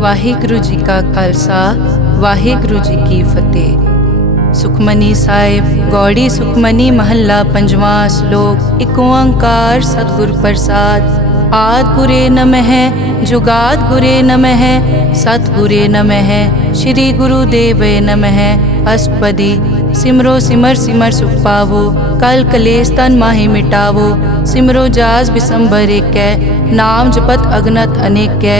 ਵਾਹਿਗੁਰੂ ਜੀ ਕਾ ਖਾਲਸਾ ਵਾਹਿਗੁਰੂ ਜੀ ਕੀ ਫਤਿਹ। ਸੁਖਮਨੀ ਸਾਹਿਬ ਗੌੜੀ ਸੁਖਮਨੀ ਮਹੱਲਾ ਪੰਜਵਾਂ ਸ਼ਲੋਕ। ਏਕ ਓੰਕਾਰ ਸਤਿਗੁਰ ਪ੍ਰਸਾਦ। ਆਦਿ ਗੁਰੇ ਨਮః ਜੁਗਾਦ ਗੁਰੇ ਨਮঃ ਸਤਿਗੁਰੇ ਨਮঃ ਸ਼੍ਰੀ ਗੁਰੂ ਦੇਵੇ ਨਮঃ। ਅਸ਼ਟਪਦੀ। सिमरो सिमर सिमर सुख पावो कल कलेश तन माहि मिटावो। सिमरो जास बिसंबर एकै नाम जपत अगनत अनेकै।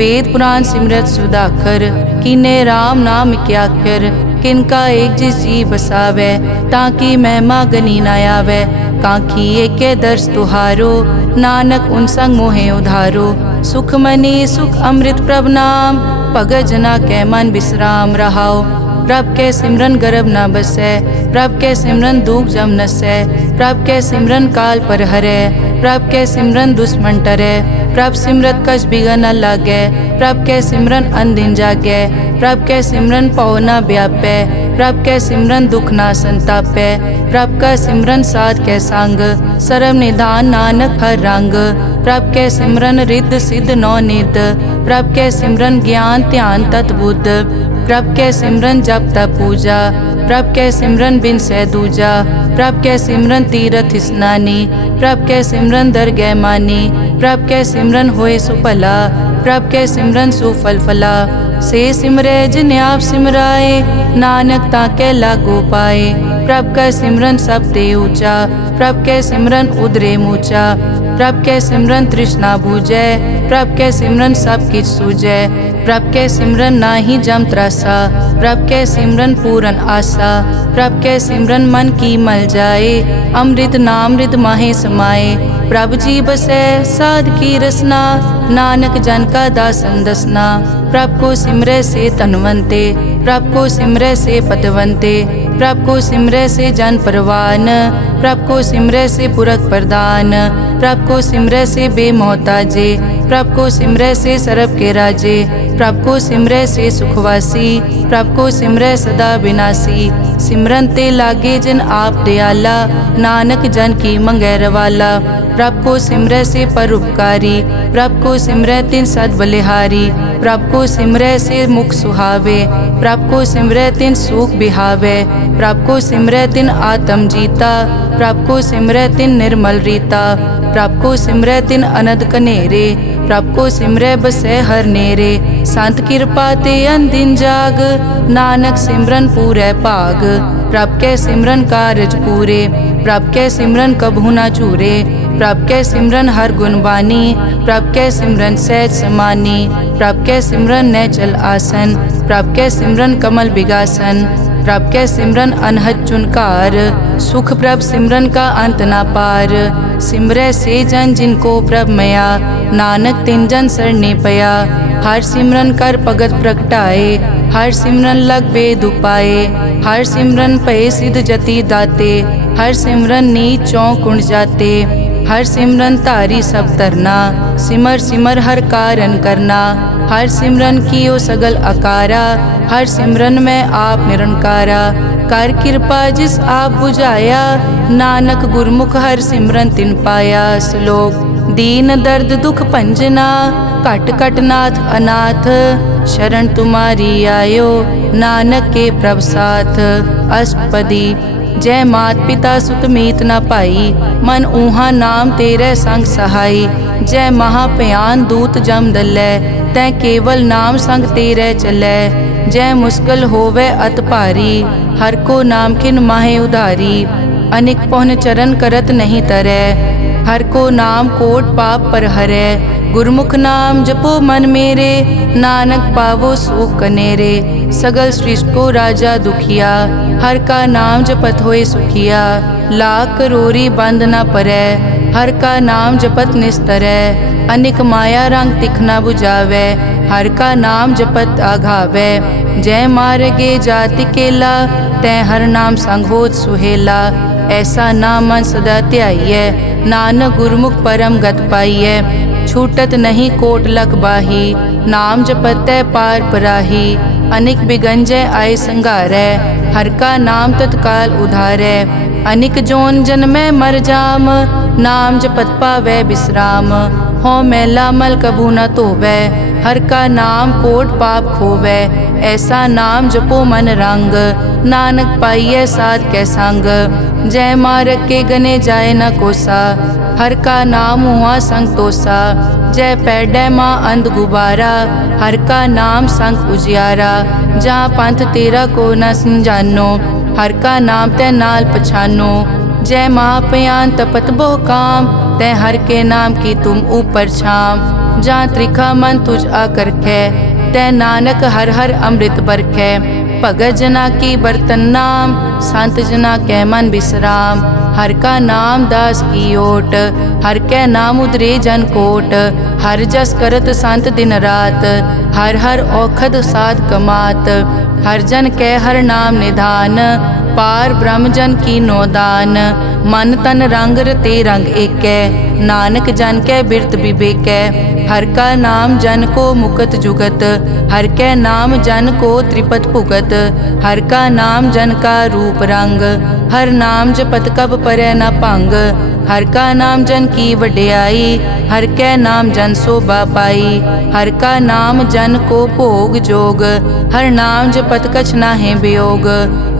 वेद पुराण सिमरत सुधाकर कीने राम नाम क्याकर। किनका एक जिस जी बसावै ताकि महिमा गनी न आवै। कांखी एकै दर्श तुहारो नानक उन संग मोहे उधारो। सुख मनी सुख अमृत प्रभ नाम भगत जना कै मन विश्राम रहाओ। प्रभ के सिमरन गर्भ न बसै प्रभ के सिमरन दुख जम नसै। प्रभ के सिमरन काल पर हरै प्रभ के सिमरन दुश्मन टरै। प्रभ सिमरत कछ बिगन न लागै प्रभ के सिमरन अनदिन जागै। प्रभ के सिमरन पौ न व्यापै प्रभ के सिमरन दुख न संतापै। प्रभ का सिमरन साध के संग सर्व निधान नानक हर रंग। प्रभ के सिमरन रिद्ध सिद्ध नौ निध प्रभ के सिमरन ज्ञान ध्यान तत बुद्ध। प्रभ के सिमरन जप तप पूजा प्रभ के सिमरन बिन सै दूजा। प्रभ के सिमरन तीरथ स्नानी प्रभ के सिमरन दरगह मानी। प्रभ के सिमरन होए सुफला प्रभ के सिमरन सुफल फला। से सिमरै जिन आप सिमराए नानक ताके लागो पाए। प्रभ का सिमरन सब ते ऊंचा प्रभ के सिमरन उदरे मूचा। प्रभ के सिमरन तृष्णा बूझै प्रभ के सिमरन सब किछ सूझै। प्रभ के सिमरन नाही जम त्रासा प्रभ के सिमरन पूरन आसा। प्रभ के सिमरन मन की मल जाए अमृत नामृत माहे समाए। प्रभ जी बसै साध की रसना नानक जन का दासन दसना। प्रभ को सिमरै से तनवंते प्रभ को सिमरै से पतवंते। प्रभ को सिमरै से जन परवान प्रभ को सिमरै से पुरख प्रदान। प्रभ को सिमरै से बेमोहताजे प्रभ को सिमरै से सरब के राजे। प्रभ को सिमरै से सुखवासी प्रभ को सिमरै सदा विनाशी। सिमरन ते लागे जिन आप दयाला नानक जन की मंगै रवाला। प्रभ को सिमरै से परोपकारी प्रभ को सिमरै तिन सद बलिहारी। प्रभ को सिमरै से मुख सुहावे प्रभ को सिमरै तिन सुख बिहावे। प्रभ को सिमरै तिन आत्म जीता प्रभ को सिमरै तिन निर्मल रीता। प्रभ को सिमरै तिन अनद कनेरे प्रभ को सिमरै बसै हर नेरे। संत कृपा ते अनदिन जाग नानक सिमरन पूरै भाग। प्रभ के सिमरन कारज पूरे प्रभ के सिमरन कभू न चूरे। प्रभ के सिमरन हर गुण बानी प्रभ के सिमरन सहज समानी। प्रभ के सिमरन नैचल आसन प्रभ के सिमरन कमल बिगासन। प्रभ के सिमरन अनहद चुनकार सुख प्रभ सिमरन का अंत ना पार। सिमरै से जन जिनको प्रभ मया नानक तिन जन सरने पया। हर सिमरन कर भगत प्रगटाए हर सिमरन लग बेद उपाए। हर सिमरन पए सिद्ध जति दाते हर सिमरन नीच चौं कुंड जाते। हर सिमरन तारी सब तरना सिमर सिमर हर कारण करना। हर सिमरन कियो सगल अकारा हर सिमरन में आप निरंकारा। कर कृपा जिस आप बुझाया नानक गुरमुख हर सिमरन तिन पाया। श्लोक। दीन दर्द दुख भंजना घट घट नाथ अनाथ। शरण तुम्हारी आयो नानक के प्रभ साथ। अष्टपदी। जय मात पिता सुत मीत न पाई मन ऊहा नाम तेरे संग सहाई। जय महाभयान दूत जम दलै तै केवल नाम संग तेरे चलै। जय मुश्किल होवे अत भारी हर को नाम खिन माहे उधारी। अनिक पौन चरण करत नहीं तरै हर को नाम कोट पाप पर हरै। गुरमुख नाम जपो मन मेरे नानक पावो सुख कनेरे। सगल सृष्टि को राजा दुखिया हर का नाम जपत होए सुखिया। लाख करोरी बंद न परै हर का नाम जपत निस्तरै। अनिक माया रंग तिखना बुझावै हर का नाम जपत आघावै। जय मार्गे जाति केला तै हर नाम संग होत सुहेला। ऐसा नाम मन सदा ध्याइयै नानक गुरमुख परम गत पाइयै। छूटत नहीं कोट लख बाही नाम जपतै पार पराही। अनिक बिगंजय आए संघारै हर का नाम तत्काल उधारै। अनिक जोन जन्मै मर जाम नाम जपत पावै विश्राम। हों मैला मल कभू न धोवै। हर का नाम कोट पाप खोवै। ऐसा नाम जपो मन रंग, नानक पाइयै साध कै संग। जय मारग के गने जाए न कोसा, हर का नाम हुआ संग तोसा। जय पैडै माँ अंध गुबारा, हर का नाम संग उजियारा। जहाँ पंथ तेरा को न समझानो, हर का नाम तै नाल पछानो। जय महापयान तपत बहु काम, तै हर के नाम की तुम ऊपर छाम। जहाँ त्रिखा मन तुझ आकर कै, तै नानक हर हर अमृत बरखै। भगत जना की बर्तन नाम, संत जना कै मन विश्राम। हर का नाम दास की ओट, हर कै नाम उदरे जन कोट। हर जस करत संत दिन रात, हर हर औखद साध कमात। हर जन कै हर नाम निधान, पार ब्रह्म जन की नोदान। मन तन रंग रते रंग एकै, नानक जन कै बिरत विवेकै। हर का नाम जन को मुकत जुगत, हर कै नाम जन को त्रिपत भुगत। हर का नाम जन का रूप रंग, हर नाम जपत कब परै न भंग। हर का नाम जन की वड्याई, हर कै नाम जन शोभा पाई। हर का नाम जन को भोग जोग, हर नाम जपत कछ नाहि वियोग।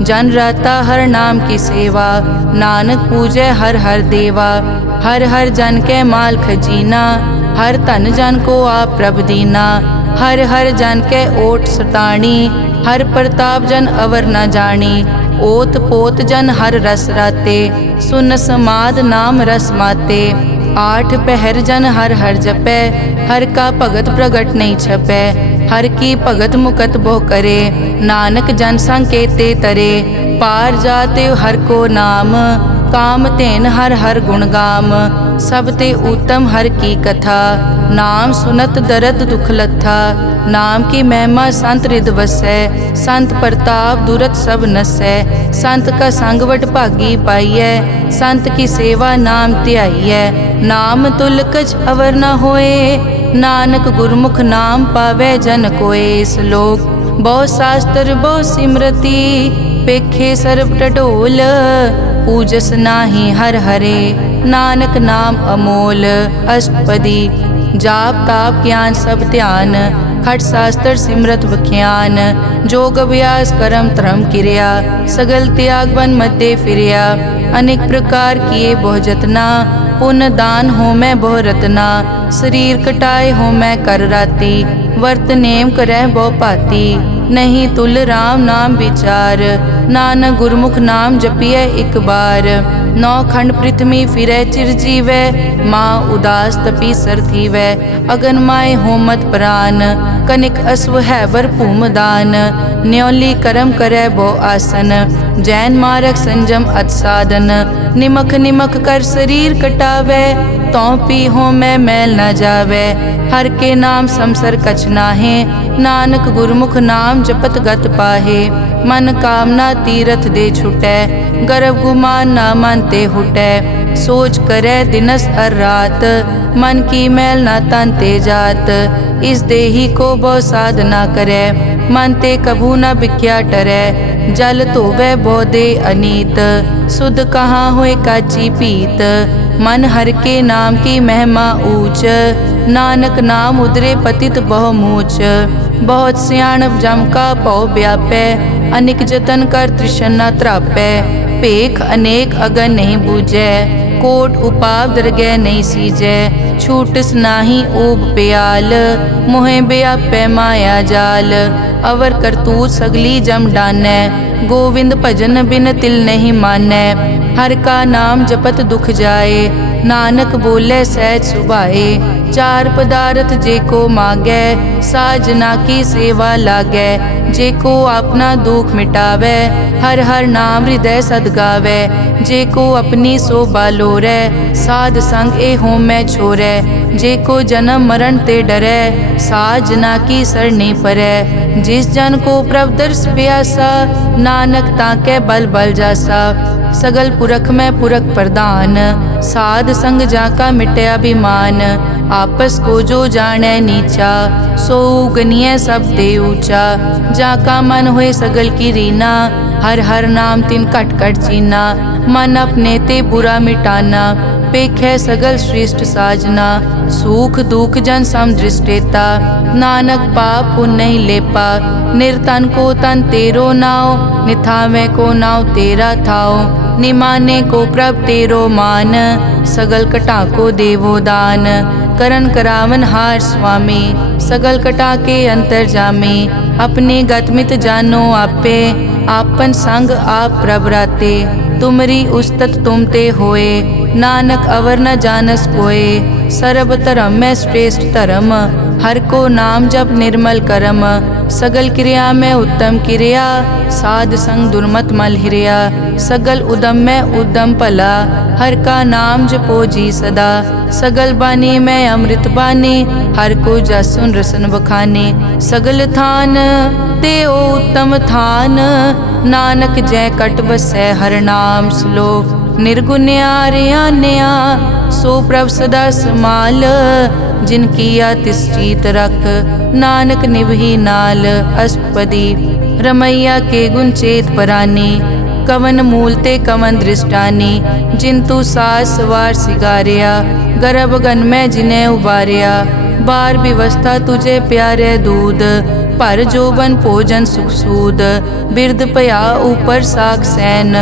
जन राता हर नाम की सेवा, नानक पूजै हर हर देवा। हर हर जन कै माल खजीना, हर धन जन को आप प्रभ दीना। हर हर जन कै ओट सताणी, हर प्रताप जन अवर न जानी। ओत पोत जन हर रस राते, सुन समाद नाम रस माते। आठ पहर जन हर हर जपै, हर का भगत प्रगट नहीं छपै। हर की भगत मुकत बहु करे, नानक जन संकेते तरे। पार जाते हर को नाम, काम तेन हर हर गुण गाम। सब ते उत्तम हर की कथा, नाम सुनत दर्द दुख लथा। नाम की महिमा संत रिद वसै, संत प्रताप दुरत सब नसै। संत का संग वड भागी पाइयै, संत की सेवा नाम ध्याइयै। नाम तुल कछ अवर न होए, नानक गुरमुख नाम पावै जन कोए। श्लोक बहु शास्त्र बहु सिमरति, पेखे सर्ब टडोल। पूजस नाही हर हरे, नानक नाम अमोल। अष्टपदी जाप ताप ज्ञान सब ध्यान, खट शास्त्र सिमरत विख्यान। जोग अभ्यास करम धर्म किरिया, सगल त्याग बन मध्य फिरिया। अनेक प्रकार किए बहु जतना, पुण्य दान हो मैं बहु रतना। शरीर कटाए हो मैं कर राती, वर्त नेम करह बहु पाती। नहीं तुल राम नाम विचार, नानक गुरमुख नाम जपिए एक बार। नौ खंड पृथ्वी फिरै चिर जीवै, माँ उदास तपी सर थीवै। अगन माय होमत प्राण, कनिक अश्व हैवर भूमदान। न्योली करम करै बहु आसन, जैन मारक संजम अत साधन। निमक निमक कर शरीर कटावै, तौ पी हो मैं मैल न जावै। हर के नाम समसर कछ नाहे, नानक गुरमुख नाम जपत गत पाहे। मन कामना तीरथ दे छुटै, गर्भ गुमान ना मन ते हुटै। सोच करै दिनस हर रात, मन की मैल ना तन ते जात। इस देही को बहु साधना करै, मन ते कभू न बिख्या टरै। जल धोवै बहु दे अनीत, सुध कहाँ होए काची पीत। मन हर के नाम की महिमा ऊंच, नानक नाम उदरे पतित बहु मूच। बहुत सियाणप जम का भौ व्यापै, अनेक जतन कर तृष्णा त्रापै। पेख अनेक अगन नहीं बूझै, कोट उपाव दरगह नहीं सीजै। छूटस नाही ऊब प्याल, मोहे व्यापै माया जाल। अवर करतूत सगली जम डानै, गोविंद भजन बिन तिल नहीं मानै। हर का नाम जपत दुख जाए, नानक बोले सहज सुभाए। चार पदार्थ जे को मांगै, साजना की सेवा लागै। जे को अपना दुख मिटावै, हर हर नाम हृदय सद गावै। जे को अपनी शोभा लोरै, साध संग ए हो मैं छोरै। जे को जन्म मरण ते डरै, साजना की सरनी परै। जिस जन को प्रभ दर्श प्यासा, नानक ताकै बल बल जासा। सगल पुरख में पुरख प्रधान, साध संग जाका मिटे अभिमान। आपस को जो जाने नीचा, सो गनिय सब दे ऊंचा। जाका मन होए सगल की रीना, हर हर नाम तिन कट कट चीना। मन अपने ते बुरा मिटाना, पेखै सगल श्रेष्ठ साजना, सुख दुख जन सम दृष्टेता। नानक पाप पुण्य नहीं लेपा, निर्तन को तन तेरो नाव। निथावे को नाव तेरा थाओ, निमाने को प्रभ तेरो मान। सगल कटा को देवो दान, करन करावन हार स्वामी। सगल कटा के अंतर जामे, अपने गतमित जानो आपे। आपन संग आप प्रभ राते, तुमरी उस्तत तुम ते होए। नानक अवर न जानस कोए, सर्ब धर्म में श्रेष्ठ धर्म। हर को नाम जप निर्मल करम, सगल क्रिया में उत्तम क्रिया। साध संग दुर्मत मल हिरिया, सगल उदम में उद्दम भला। हर का नाम जपो जी सदा, सगल बानी में अमृत बानी। हर को जस सुन रसन बखाने, सगल थान ते ओ उत्तम थान। नानक जय कट बसै हर नाम श्लोक। निर्गुण्या रियान्या सो प्रभ सदा समाल। जिनकी तिष्ठित रख, नानक निभही नाल। अष्टपदी रमैया के गुण चेत परानी, कवन मूल ते कवन दृष्टानी। जिंतु सास सवार सिगारिया, गर्भ गन में जिन्हें उबारिया। बार व्यवस्था तुझे प्यारे दूध, पर जोबन भोजन सुख सूद। बिरद पया ऊपर साग सैन,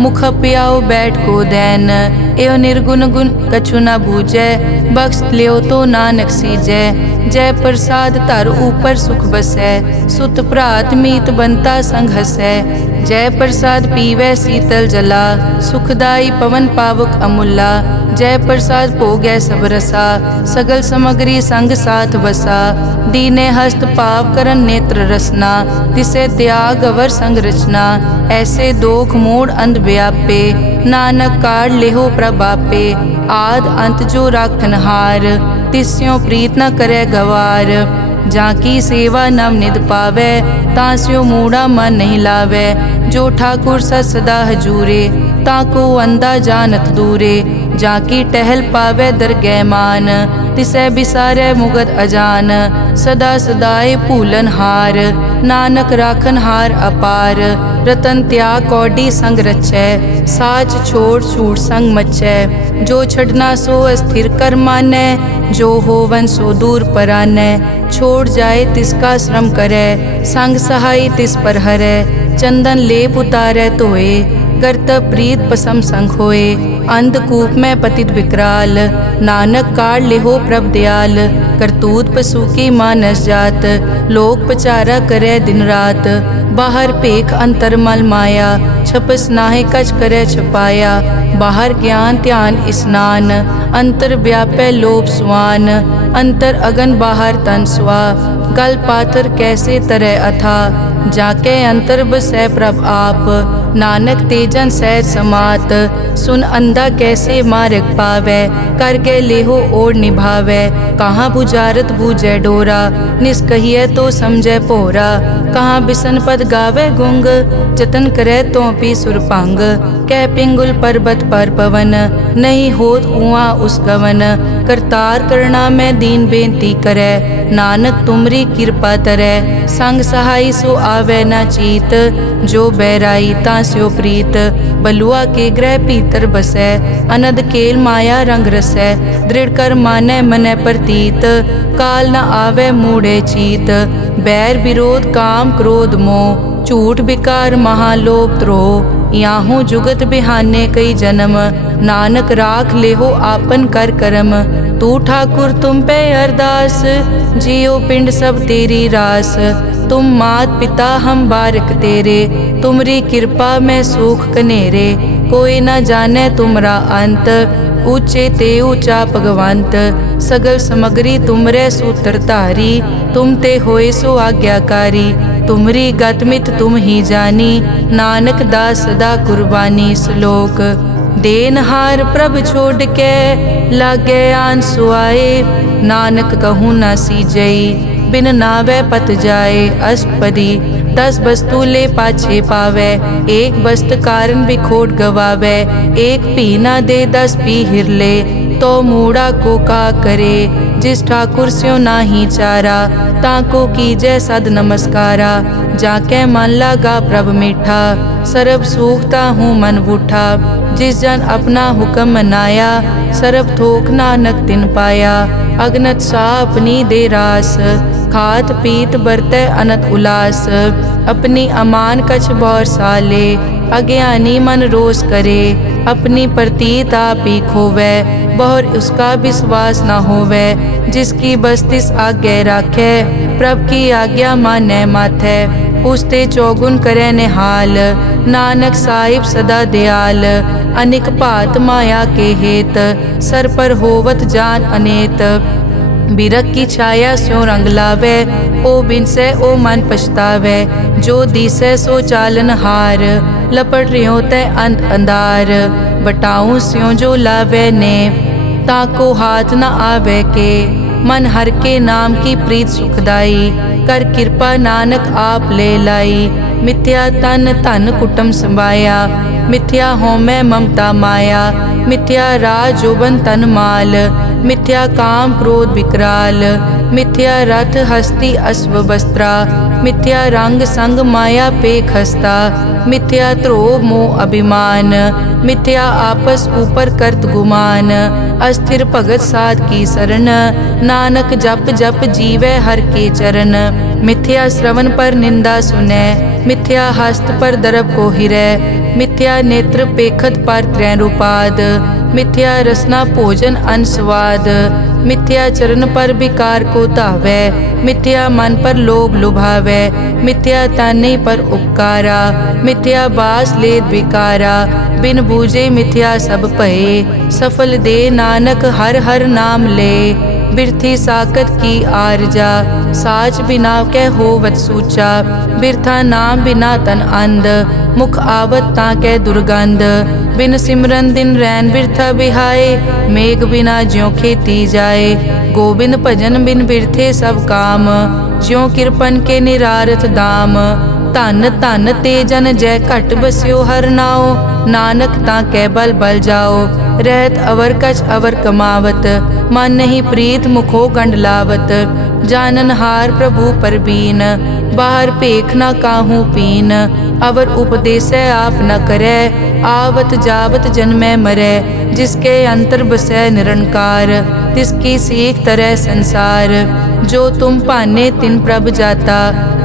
मुख प्याओ बैठ को दैन। एव निर्गुण गुण कछु न बूझै, बख्श लियो तो नानक सीजै। जय प्रसाद धर ऊपर सुख बसै, सुत भ्रात मीत बनता संग हसै। जय प्रसाद पीवै शीतल जला, सुखदाई पवन पावक अमूला। जय प्रसाद भोगै सब रसा, सगल समग्री संग साथ बसा। दीने हस्त पाव करन नेत्र रसना, तिसे त्याग अवर संग रचना। ऐसे दोख मोड़ अंध व्यापे, नानक काढ़ लेहो प्रभापे। आद अंत जो राखन हार, तिस्यों प्रीत न करे गवार। जाकी सेवा नव निध पावै, तास्यो मूढ़ा मन नहीं लावै। जो ठाकुर सदा हजूरे, ताको अंधा जानत दूरे। जाकी टहल पावै दरगह मान, तिसै बिसारै मुगद अजान। सदा सदाए भूलन हार, नानक राखन हार अपार। रतन त्याग कौडी संग रचै, साच छोड़ छूट संग मचै। जो छड़ना सो अस्थिर कर मानै, जो होवन सो दूर परानै। छोड़ जाए तिसका श्रम करै, संग सहाय तिस पर हरै। चंदन लेप उतारै धोए, गर्त प्रीत पसम संग होए। अंधकूप में पतित विकराल, नानक काढ़ लेहो प्रभ दयाल। करतूत पशु की मानस जात, लोक पचारा करे दिन रात। बाहर पेख अंतर मल माया, छपस नाहे कछ करे छपाया। बाहर ज्ञान ध्यान स्नान, अंतर व्यापै लोभ स्वान। अंतर अगन बाहर तन स्वा, गल पाथर कैसे तरह अथा। जाके अंतर बसै प्रभ आप, नानक तेजन सहज समात। सुन अंधा कैसे मार्ग पावै, कर गए लेहो और निभावै। कहाँ बुझारत बूझै डोरा, निष्कहिए तो समझै पोरा। कहाँ बिसन पद गावे गुंग, जतन करे तो पी सुरपांग। कह पिंगुल पर्वत पर पवन, नहीं होत उआ उस गवन। करतार करना में दीन बेनती करे, नानक तुमरी कृपा तरै। संग सहाय सो आवे न चीत, जो बैराई तास्यो प्रीत। बलुआ के ग्रह पीतर बसै, अनद केल माया रंग रसै। दृढ़ कर मानै मनै प्रतीत, काल न आवे मूढ़े चीत। बैर विरोध काम क्रोध मोह, झूठ विकार महालोभ द्रोह। याहू जुगत बिहाने कई जन्म, नानक राख लेहो आपन कर करम। तू ठाकुर तुम पे अरदास, जियो पिंड सब तेरी रास। तुम मात पिता हम बारक तेरे, तुमरी कृपा में सुख कनेरे। कोई न जाने तुमरा अंत, ऊंचे ते ऊंचा भगवंत। सगल समग्री तुमरे सूत्रधारी, तुम ते होए सो आज्ञाकारी। तुमरी गतमित तुम ही जानी, नानक दास सदा कुर्बानी। श्लोक देनहार प्रभ छोड़ के, लागे आन सुआए। नानक कहूँ न सीजई, बिन नावे पत जाए। अष्टपदी 10 वस्तु ले पाछे पावे, एक वस्त कारण बिखोट गवावे। एक पी ना दे 10 पी हिरले, तो मूढ़ा को का करे। जिस ठाकुर स्यो नाही चारा, ताको कीजै सद नमस्कारा। जाके मन लागा प्रभ मीठा, सरब सूखता हूँ मन बूठा। जिस जन अपना हुक्म मनाया, सरब थोक नानक तिन पाया। अगनत सा अपनी दे रास, खात पीत बरतै अनत उलास। अपनी अमान कछ बौर साले, अज्ञानी मन रोस करे। अपनी प्रतीत आप ही खोवै, बहुर उसका विश्वास न होवै। जिसकी बस्तिस आज्ञा राखै, प्रभ की आज्ञा मानै माथै। उसते चौगुन करे निहाल, नानक साहिब सदा दयाल। अनिक भात माया के हेत, सर पर होवत जान अनेत। बिरख की छाया स्यों रंग लावै, ओ बिनसै ओ मन पछतावै। जो दिसै सो चालन हार, लपट रियो तै अंत अंधार। बटाऊं स्यों जो लावै ने, ताको हाथ न आवे के। मन हर के नाम की प्रीत सुखदाई, कर कृपा नानक आप ले लाई। मिथ्या तन धन कुटुम संभाया, मिथ्या होमै ममता माया। मिथ्या राज जोबन तन माल, मिथ्या काम क्रोध विकराल। मिथ्या रथ हस्ती अश्व वस्त्रा, मिथ्या रंग संग माया पे खस्ता। मिथ्या ध्रोह मोह अभिमान, मिथ्या आपस ऊपर करत गुमान। अस्थिर भगत साध की शरण, नानक जप जप जीवै हर के चरण। मिथ्या श्रवण पर निंदा सुनै, मिथ्या हस्त पर दरब को हिरै। मिथ्या नेत्र पेखत पर त्रैन उपाद, मिथ्या रसना भोजन अन स्वाद। मिथ्या चरण पर विकार को धावै, मिथ्या मन पर लोभ लुभावै। मिथ्या ताने पर उपकारा, मिथ्या बास लेत विकारा। बिन बूझे मिथ्या सब भये, सफल दे नानक हर हर नाम ले। बिरथी साकत की आरजा, साच बिना कै होवत सूचा। बिरथा नाम बिना तन अंध, मुख आवत ताकै दुर्गंध। बिन सिमरन दिन रैन बिरथा बिहाए, मेघ बिना ज्यों खेती जाए। गोबिंद भजन बिन बिरथे सब काम, ज्यों किरपन के निरारथ दाम। धन धन ते जन जय घट बस्यो हर नाओ, नानक ताकै बल बल जाओ। रहत अवर कछ अवर कमावत, मन नहीं प्रीत मुखो गंड लावत। जानन हार प्रभु परबीन, बाहर पेख न काहू पीन। अवर उपदेसै आप न करै, आवत जावत जन्मै मरै। जिसके अंतर बसै निरंकार, तिसकी सीख तरह संसार। जो तुम भाने तिन प्रभ जाता,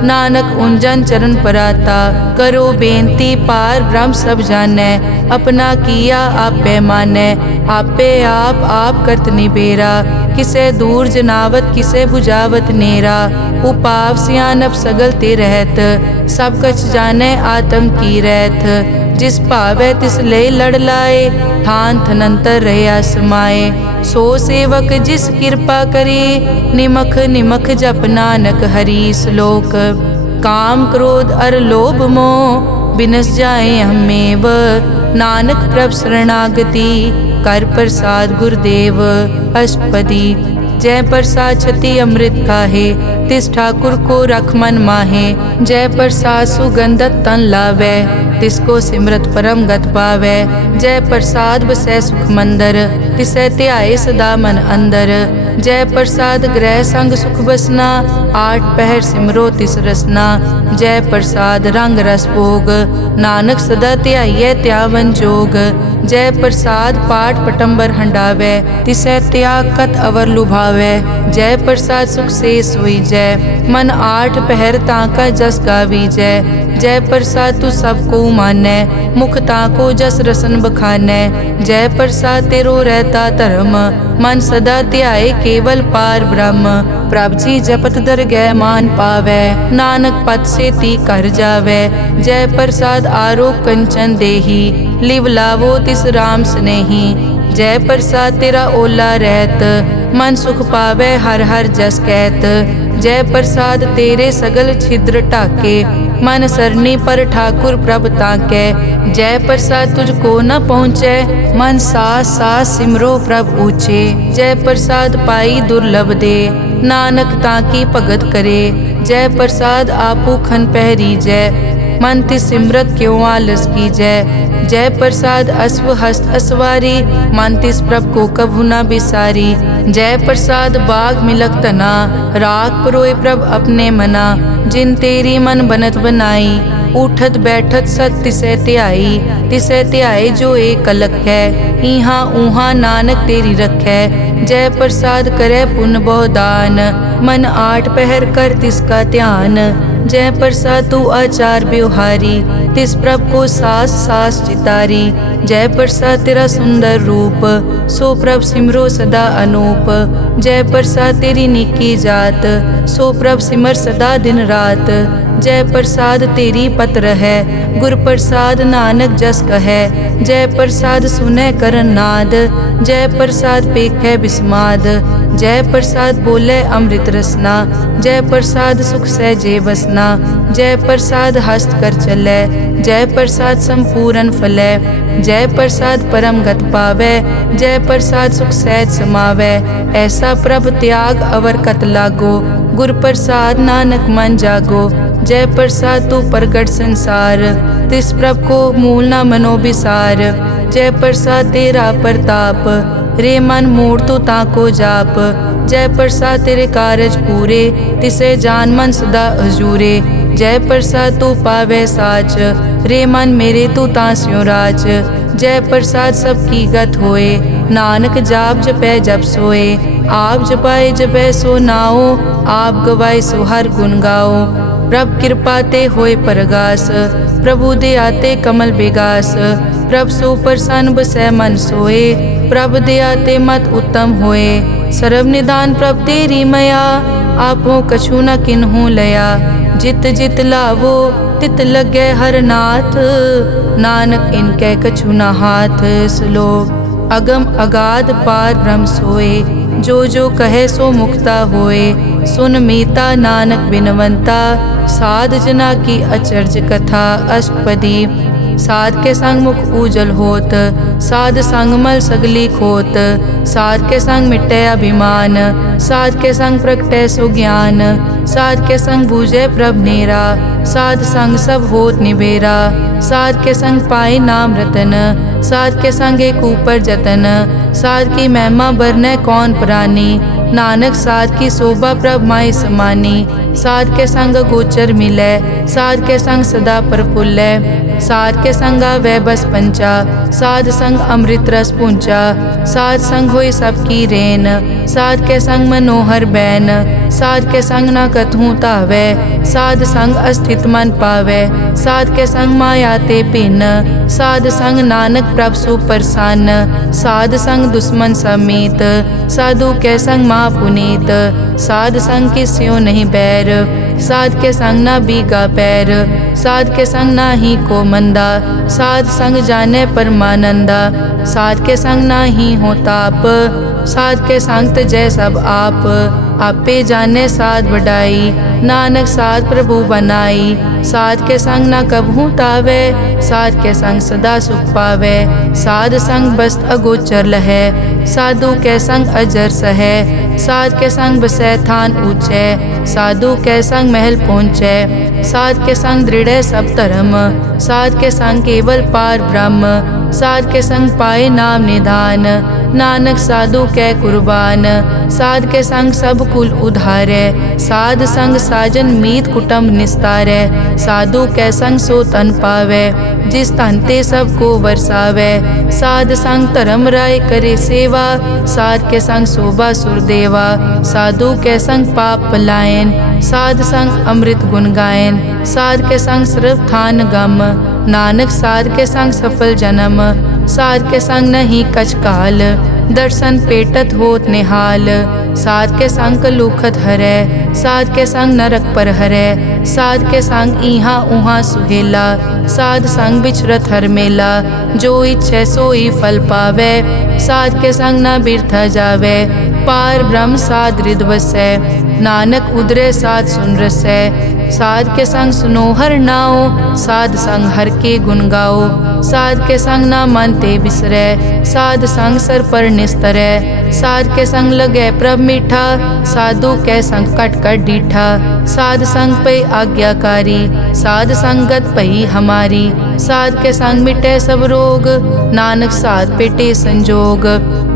नानक उंजन चरण पराता। करो बेनती पार ब्रह्म सब जानै, अपना किया आपे मानै। आपे आप करत निबेरा, किसे दूर जनावत किसे बुझावत नेरा। उपाव सियानप सगल ते रहत, सब कछ जानै आत्म की रहत। जिस भावै तिस ले लड़ लाए, थान थनंतर रहया समाए। सो सेवक जिस कृपा करी, निमख निमख जप नानक हरि श्लोक। काम क्रोध अर लोभ मोह, बिनस जाए हमेव। नानक प्रभ शरणागति, कर प्रसाद गुरुदेव। अष्टपदी। जय प्रसाद छति अमृत काहे, तिस ठाकुर को रख मन माहे। जय प्रसाद सुगंधत तन लावै, तिसको सिमरत परम गत पावै। जय प्रसाद बसै सुख मंदर, तिसै ध्याए सदा मन अंदर। जय प्रसाद ग्रह संग सुख बसना, आठ पहर सिमरो तिस रसना। जय प्रसाद रंग रस भोग, नानक सदा ध्याइयै त्यावन जोग। जय प्रसाद पाठ पटंबर हंडावै, तिसै त्याग कत अवर लुभावै। जय प्रसाद सुख से सोई जय, मन आठ पहर ताका जस गावी जय। जय प्रसाद तू सबको मानै, मुख ताको जस रसन बखानै। जय प्रसाद तेरो रहता धर्म, मन सदा ध्याए केवल पार ब्रह्म। प्रभ जी जपत दरगह मान पावै, नानक पद से ती कर जावै। जय प्रसाद आरोग कंचन देही, लिव लावो तिस राम स्नेही। जय प्रसाद तेरा ओला रहत, मन सुख पावै हर हर जस कहत। जय प्रसाद तेरे सगल छिद्र ढाके, मन सरनी पर ठाकुर प्रभ ताकै। जय प्रसाद तुझको न पहुँचै, मन सास सास सिमरो प्रभ ऊँचे। जय प्रसाद पाई दुर्लभ दे, नानक ताकी भगत करे। जय प्रसाद आपू खन पहरी जय, मन ति सिमरत क्यों आलस की जय। जय प्रसाद अश्व हस्त असवारी, मन तिस प्रभ को कभु न बिसारी। जय प्रसाद बाग मिलक तना, राख परोए प्रभ अपने मना। जिन तेरी मन बनत बनाई, उठत बैठत सत तिसै ध्याई। तिसै ध्याए जो एक अलख है, इहाँ ऊहाँ नानक तेरी रखै। जय प्रसाद करे पुन बहु दान, मन आठ पहर कर तिसका ध्यान। जय प्रसाद तू आचार व्यवहारी, तिस प्रभ को सास सास चितारी। जय प्रसाद तेरा सुंदर रूप, सो प्रभ सिमरो सदा अनूप। जय प्रसाद तेरी निकी जात, सो प्रभ सिमर सदा दिन रात। जय प्रसाद तेरी पत्र है, गुर प्रसाद नानक जस कहे। जय प्रसाद सुनै करन नाद, जय प्रसाद पेखै बिस्माद। जय प्रसाद बोले अमृत रसना, जय प्रसाद सुख सहजे बसना। जय प्रसाद हस्त कर चलै, जय प्रसाद संपूर्ण फलै। जय प्रसाद परम गत पावै, जय प्रसाद सुख सहज समावै। ऐसा प्रभ त्याग अवर कत लागो, गुर प्रसाद नानक मन जागो। जय प्रसाद तू प्रगट संसार, तिस प्रभ को मूल न मनो बिसार। जय प्रसाद तेरा प्रताप, रे मन मोड़ तो ताको जाप। जय प्रसाद तेरे कारज पूरे, तिसे जान मन सदा हजूरे। जय प्रसाद तू पावे साच, रे मन मेरे तू तास्यों राज। जय प्रसाद सबकी गत होए, नानक जाप जपै जप सोए। आप जपाए जपै सो नाओ, आप गवाए सो हर गुण गाओ। प्रभ कृपा ते होए परगास, प्रभु दे आते कमल बेगास। प्रभ सो प्रसन्न बसै मन सोए, प्रभ दे आते मत उत्तम होए। सर्व निदान प्रभ तेरी मया, आपो कछु न किन्हु लया। जित जित लावो तित लगे हर नाथ, नानक इनके कछु न हाथ। श्लोक अगम अगाध पार ब्रह्म सोए, जो जो कहे सो मुक्ता होए। सुन मीता नानक बिनवंता, साध जना की अचर्ज कथा। अष्टपदी साध के संग मुख उजल होत, साध संग मल सगली खोत। साध के संग मिटे अभिमान, साध के संग प्रगटे सो ज्ञान। साध के संग बूझे प्रभ नेरा, साध संग सब होत निबेरा। साध के संग पाए नाम रतन, साध के संग एक ऊपर जतन। साध की महिमा बरने कौन प्राणी, नानक साध की शोभा प्रभ माई समानी। साध के संग गोचर मिलै, साध के संग सदा प्रफुल्लै। साध के संग आवे बस पंचा, साध संग अमृत रस पूंचा। साध संग होई सबकी रेन, साध के संग मनोहर बैन। साध के संग न कथूं तावै, साध संग अस्थित मन पावै। साध के संग माया ते पिन, साध संग नानक प्रभ सु प्रसन्न। साध संग दुश्मन समीत, साधु के संग महापुनीत। साध संग किस्यों नहीं बैर, साध के संग न बीगा पैर। साध के संग ना ही को मंदा, साध संग जाने परमानंदा। साध के संग ना ही हो ताप, साध के संग तजय सब आप। आपे जाने साध बढ़ाई, नानक साध प्रभु बनाई। साध के संग ना कबहू तावे, साध के संग सदा सुख पावे। साध संग बस्त अगोचर लहै, साधु के संग अजर सहै। साध के संग बसै थान ऊंचे, साधु के संग महल पहुँचै। साध के संग दृढ़ सब धर्म, साध के संग केवल पार ब्रह्म। साध के संग पाए नाम निधान, नानक साधु कै कुर्बान। साध के संग सब कुल उधारै, साध संग साजन मीत कुटुंब निस्तारै। साधु कै संग सो तन पावै, जिस तन ते सब को वर्षावै। साध संग धर्म राय करे सेवा, साध के संग शोभा सुर देवा। साधु के संग पाप पलायन, साध संग अमृत गुण गायन। साध के संग सर्व थान गम, नानक साध के संग सफल जन्म। साध के संग नहीं कछ काल, दर्शन पेटत होत निहाल। साध के संग कलुखत हरै, साध के संग नरक पर हरै। साध के संग इहाँ उहाँ सुहेला, साध संग बिचरत हर मेला। जो इच्छै सोई फल पावै, साध के संग न बिरथा जावै। पार ब्रह्म साध हृद बसै, नानक उदरे साध सुन रसै। साध के संग सुनो हर नाओ, साध संग हर के गुण गाओ। साध के संग ना मन ते बिसरै, साध संग सर पर निस्तरै। साध के संग लगै प्रभ मीठा, साधु कै संग कट कट डीठा। साध संग पे आज्ञाकारी, साध संगत पई हमारी। साध के संग मिटे सब रोग, नानक साध पेटे संजोग।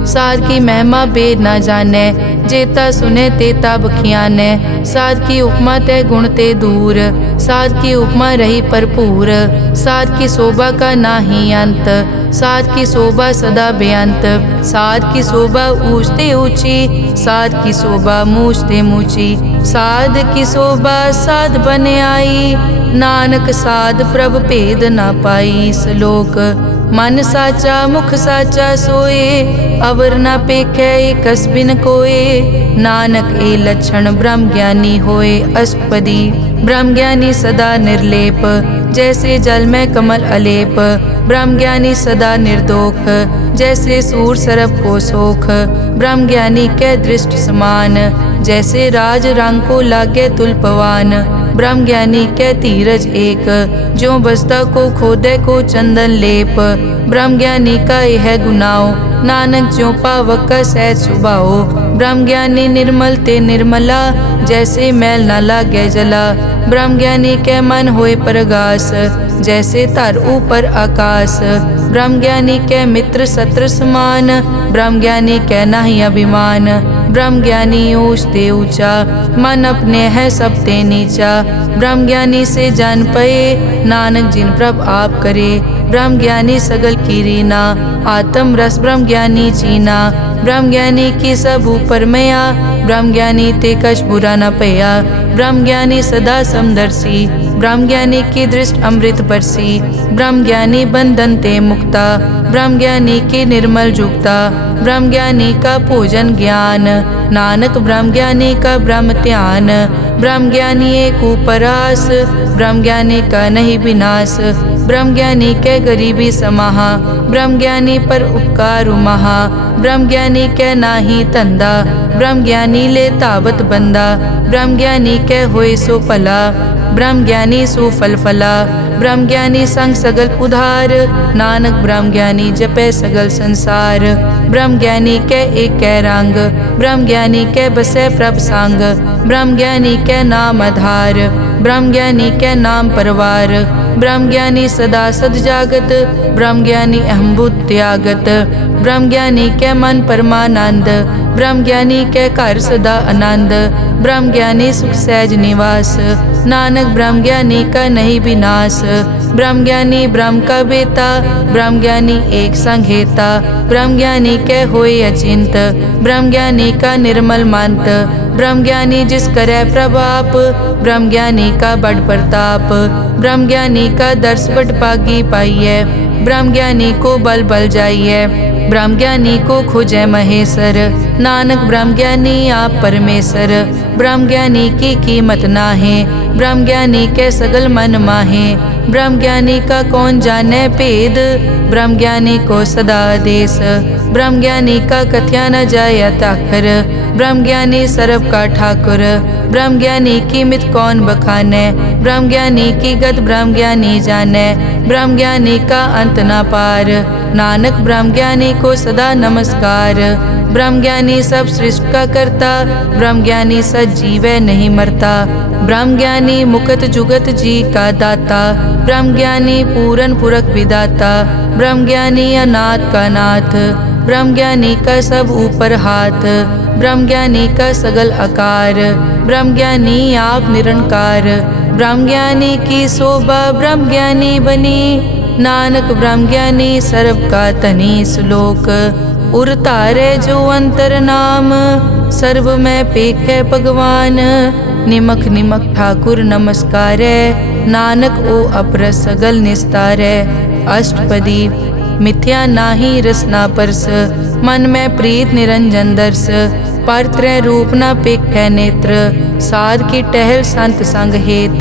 साध की महिमा बेद ना जाने, जेता सुने तेता बखियाने। साध की उपमा ते गुण ते दूर, साध की उपमा रही भरपूर। साध की शोभा का नाही अंत, साध की शोभा सदा बेअंत। साध की शोभा ऊंच ते ऊंची, साध की शोभा मूछ ते मूची। साध की शोभा साध बने आई, नानक साध प्रभ भेद ना पाई। श्लोक मन साचा मुख साचा सोए, अवर न पेखै कस बिन कोए। नानक ए लक्षण ब्रह्म ज्ञानी होए। अष्टपदी ब्रह्म ज्ञानी सदा निर्लेप, जैसे जल में कमल अलेप। ब्रह्म ज्ञानी सदा निर्दोख, जैसे सूर सरब को सोख। ब्रह्म ज्ञानी कै दृष्टि समान, जैसे राज रंग को लागे तुलपवान। ब्रह्म ज्ञानी कै धीरज एक, ज्यों बसता को खोदे को चंदन लेप। ब्रह्म ज्ञानी का यह गुनाओ, नानक ज्यों पावक का सहज सुभाओ। ब्रह्म ज्ञानी निर्मल ते निर्मला, जैसे मैल न लागे जला। ब्रह्म ज्ञानी कै मन होए परगास, जैसे धर ऊपर आकाश। ब्रह्म ज्ञानी कै मित्र शत्रु समान, ब्रह्म ज्ञानी कै नाही अभिमान। ब्रह्म ज्ञानी ऊंच ते ऊंचा, मन अपने है सब ते नीचा। ब्रह्म ज्ञानी से जान पए, नानक जिन प्रभ आप करे। ब्रह्म ज्ञानी सगल की रीना, आत्म रस ब्रह्म ज्ञानी चीना। ब्रह्म ज्ञानी की सब ऊपर मया, ब्रह्म ज्ञानी ते कछ बुरा न पया। ब्रह्म ज्ञानी सदा समदर्शी, ब्रह्म ज्ञानी की दृष्टि अमृत बरसी। ब्रह्म ज्ञानी बंधन ते मुक्ता, ब्रह्म ज्ञानी की निर्मल जुक्ता। ब्रह्म ज्ञानी का भोजन ज्ञान, नानक ब्रह्म ज्ञानी का ब्रह्म ध्यान। ब्रह्म ज्ञानी एक उपरास, ब्रह्म ज्ञानी का नहीं विनाश। ब्रह्म ज्ञानी के गरीबी समाहा, ब्रह्म ज्ञानी पर उपकार महा। ब्रह्म ज्ञानी के नाही धंधा, ब्रह्म ज्ञानी ले तावत बंदा। ब्रह्म ज्ञानी के होए सो भला, ब्रह्म ज्ञानी सो फल फला। ब्रह्म ज्ञानी संग सगल उधार, नानक ब्रह्म ज्ञानी जपे सगल संसार। ब्रह्म ज्ञानी के एक कै रंग, ब्रह्म ज्ञानी के बसे प्रभ संग। ब्रह्म ज्ञानी के नाम आधार, ब्रह्म ज्ञानी के नाम परवार। ब्रह्म ज्ञानी सदा सद जागत, ब्रह्म ज्ञानी अहम बुद्धि त्यागत। ब्रह्म ज्ञानी के मन परमानंद, ब्रह्म ज्ञानी के घर सदा आनंद। ब्रह्म ज्ञानी सुख सहज निवास, नानक ब्रह्म ज्ञानी का नहीं विनाश। ब्रह्म ज्ञानी ब्रह्म का बेता, ब्रह्म ज्ञानी एक संघेता। ब्रह्म ज्ञानी के होए अचिंत, ब्रह्म ज्ञानी का निर्मल मंत। ब्रह्म ज्ञानी जिस करे प्रभाप, ब्रह्म ज्ञानी का बड़ प्रताप। ब्रह्म ज्ञानी का दर्श बड़ पागी पाइये, ब्रह्म ज्ञानी को बल बल जाइए। ब्रह्म ज्ञानी को खोजे महेश्वर, नानक ब्रह्म ज्ञानी आप परमेश्वर। ब्रह्म ज्ञानी की कीमत नाहे, ब्रह्म ज्ञानी के सगल मन माहे। ब्रह्म ज्ञानी का कौन जाने भेद, ब्रह्म ज्ञानी को सदा आदेश। ब्रह्म ज्ञानी का कथ्या न जाय ताकर, ब्रह्म ज्ञानी सर्व का ठाकुर। ब्रह्म ज्ञानी की मित कौन बखाने, ब्रह्म ज्ञानी की गत ब्रह्म ज्ञानी जाने। ब्रह्म ज्ञानी का अंत न पार, नानक ब्रह्म ज्ञानी को सदा नमस्कार। ब्रह्म ज्ञानी सब सृष्टि का करता, ब्रह्म ज्ञानी सजीवै नहीं मरता। ब्रह्म ज्ञानी मुकत जुगत जी का दाता, ब्रह्म ज्ञानी पूरन पुरख विदाता। ब्रह्म ज्ञानी अनाथ का नाथ, ब्रह्म ज्ञानी का सब ऊपर हाथ। ब्रह्म ज्ञानी का सगल आकार, ब्रह्म ज्ञानी आप निरंकार। ब्रह्म ज्ञानी की शोभा ब्रह्म ज्ञानी बनी, नानक ब्रह्म ज्ञानी सर्व का धनी। श्लोक उर तारे जो अंतर नाम, सर्व में पेखे भगवान। निमक निमक ठाकुर नमस्कारे, नानक ओ अपर सगल निस्तारे। अष्टपदी मिथ्या नाही रसना परस, मन में प्रीत निरंजन दर्श। पर त्रय रूप न पेखे नेत्र, साध की टहल संत संग हेत।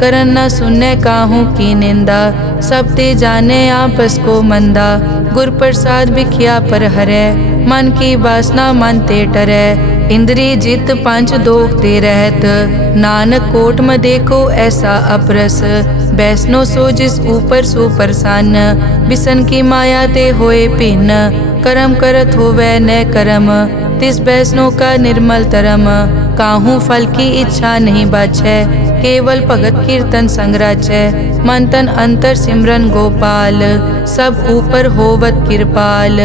करन न सुनने काहू की निंदा, सब ते जाने आपस को मंदा। गुर प्रसाद बिखिया पर हरै, मन की वासना मन ते टरै। इंद्री जित पंच दोख ते रहत, नानक कोट में देखो ऐसा अपरस। वैष्णो सो जिस ऊपर सो प्रसन्न, बिसन की माया ते होए भिन्न। कर्म करत होवे न कर्म, तिस बैष्णो का निर्मल तरम, काहू फल की इच्छा नहीं बाछै। केवल भगत कीर्तन संग राचै, मन तन अंतर सिमरन गोपाल, सब ऊपर होवत कृपाल।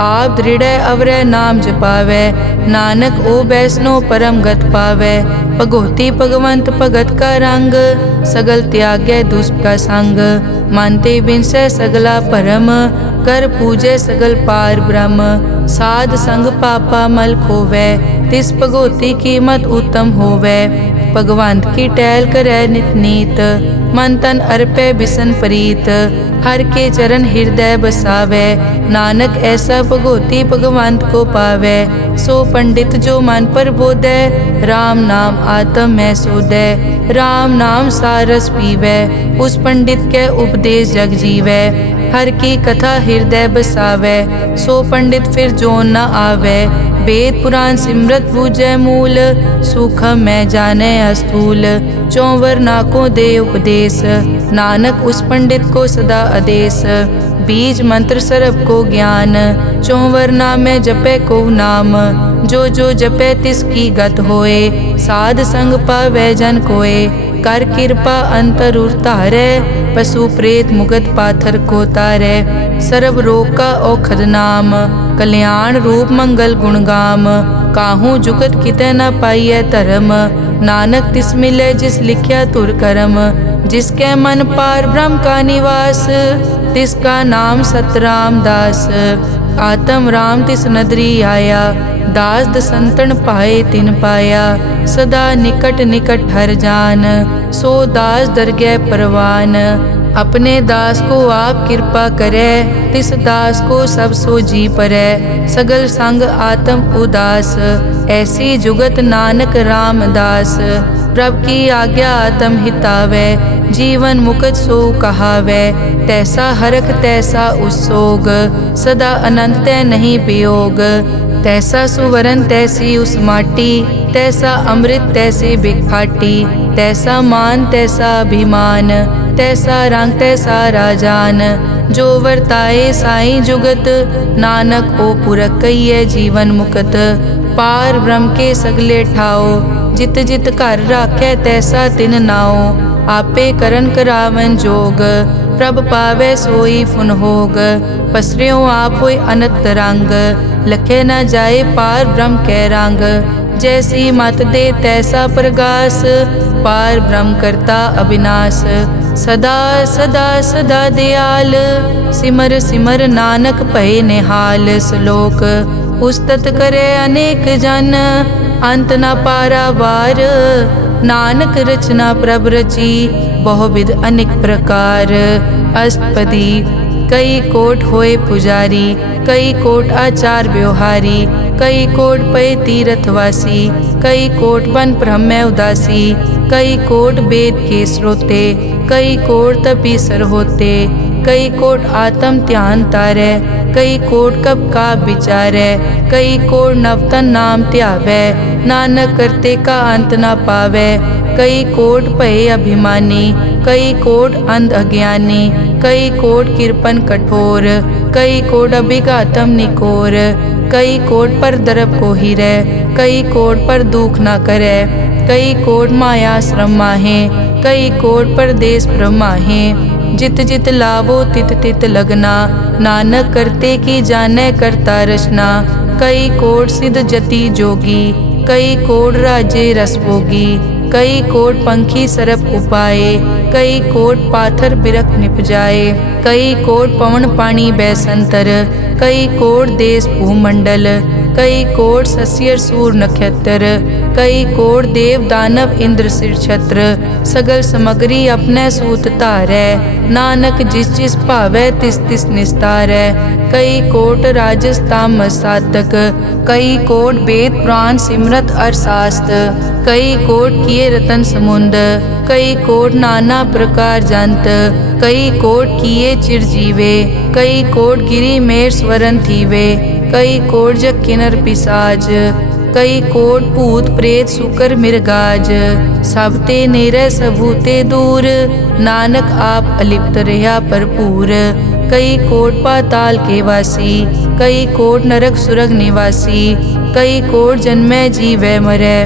आप दृढ़ अवरै नाम जपावै, नानक ओ बैष्णो परम गत पावै। भगोती भगवंत भगत का रंग, सगल त्यागै दुष्ट का संग। मानते बिनसै सगला परम, कर पूजै सगल पार ब्रह्म। साध संग पापा मल खोवै, तिस भगोती कीमत उत्तम होवै। भगवंत की टहल करै नित नीत, मन तन अर्पै बिसन प्रीत। हर के चरण हृदय बसावै, नानक ऐसा भगोती भगवंत को पावै। सो पंडित जो मन पर बोधै, राम नाम आत्म में सोधै। राम नाम सारस पीवै, उस पंडित के उपदेश जग जीवै। हर की कथा हृदय बसावै, सो पंडित फिर जोन न आवै। वेद पुराण सिमरत बूझै मूल, सूखम मैं जाने अस्थूल। चौवर नाकों दे उपदेश, नानक उस पंडित को सदा आदेश। बीज मंत्र सरब को ज्ञान, चौवर नामे जपै को नाम। जो जो जपै तिसकी गत होए, साध संग पावै जन कोए। कर कृपा अंतर उतारै, पशु प्रेत मुगत पाथर को तारै। सर्व रोग का औखद नाम, कल्याण रूप मंगल गुणगाम। काहू जुगत कितै न पाइयै धर्म, नानक तिस मिलै जिस लिखिया तुर करम। जिसके मन पार ब्रह्म का निवास, तिसका नाम सतराम दास। आत्म राम तिस नदरी आया, दास दसंतन पाए तिन पाया। सदा निकट निकट हर जान, सो दास दरगह परवान। अपने दास को आप कृपा करे, तिस दास को सब सो जी परै। सगल संग आत्म उदास, ऐसी जुगत नानक रामदास। प्रभ की आज्ञा आत्म हितावै, जीवन मुकत सो कहावै। तैसा हरख तैसा उस्सोग, सदा अनंत तै नहीं वियोग। तैसा सुवरन तैसी उस माटी, तैसा अमृत तैसी बिखाटी। तैसा मान तैसा अभिमान, तैसा रंग तैसा राजान। जो वर्ताए साई जुगत, नानक ओ पुरख कहिए जीवन मुकत। पार ब्रह्म के सगले ठाओ, जित जित घर राखै तैसा तिन नाओ। आपे करन करावन जोग, प्रभ पावै सोई फुन होग। पसरियों आप होय अनंत रंग, लखे न जाए पार ब्रह्म कै रंग। जैसी मत दे तैसा प्रगास, पार ब्रह्म करता अविनाश। सदा सदा सदा दयाल, सिमर सिमर नानक भय निहाल। श्लोक उस्तत करे अनेक जन, अंत न पारावार। नानक रचना प्रभ रची, बहुविध अनेक प्रकार। अष्टपदी कई कोट होए पुजारी, कई कोट आचार व्यवहारी। कई कोट पय तीर्थवासी, कई कोट बन ब्रह्म उदासी। कई कोट वेद के स्रोते, कई कोट तपीसर होते। कई कोट आत्म ध्यान तारै, कई कोट कब का विचारै। कई कोट नवतन नाम ध्यावै, नानक करते का अंत न पावै। कई कोट भय अभिमानी, कई कोट अंध अज्ञानी। कई कोट कृपन कठोर, कई कोट अभिघातम निकोर। कई कोट पर दरब को हिरै, कई कोट पर दुख न करै। कई कोट माया श्रम माहे, कई कोट परदेश ब्रह्माहे। जित जित लावो तित तित लगना, नानक करते की जानै करता रचना। कई कोट सिद्ध जति जोगी, कई कोट राजे रस भोगी। कई कोट पंखी सरप उपाए, कई कोट पाथर बिरख निपजाए। कई कोट पवन पानी बैसंतर, कई कोट देश भूमंडल। कई कोट सस्यर सूर नक्षत्र, कई कोट देव दानव इंद्र सिर छत्र। सगल समग्री अपने सूत धारै, नानक जिस जिस भावै तिस तिस निस्तारै। कई कोट राजस तामस साधक, कई कोट वेद पुराण सिमरत अरशास्त्र। कई कोट किए रतन समुंद, कई कोट नाना प्रकार जंत। कई कोट किए चिरजीवे, कई कोट गिरी मेर स्वरन थीवे। कई कोट जग किन्नर पिसाज, कई कोट भूत प्रेत सुकर मिर्गाज। सबते नेरे सबूते दूर, नानक आप अलिप्त रहा भरपूर। कई कोट पाताल के वासी, कई कोट नरक सुरग निवासी। कई कोट जन्मै जीवै मरै,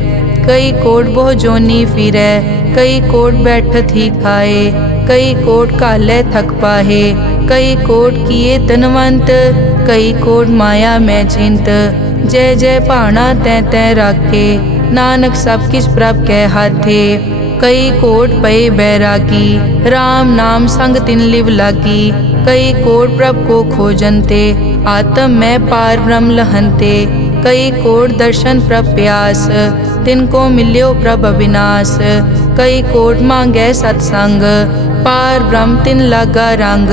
कई कोट बहु जोनी फिरै, कई कोट बैठत ही खाए, कई कोट कालै थक पाहे, कई कोट किए तनवंत, कई कोट माया मैं चिंत। जय जय भाना तै तै राखे, नानक सब किछ प्रभ कै हाथे। कई कोट पए बैरागी, राम नाम संग तिन लिव लागी, कई कोट प्रभ को खोजनते, आत्म में पार ब्रह्म लहनते। कई कोट दर्शन प्रभ प्यास, तिनको मिल्यो प्रभ अविनाश, कई कोट मांगै सत्संग, पार ब्रह्म तिन लागा रंग।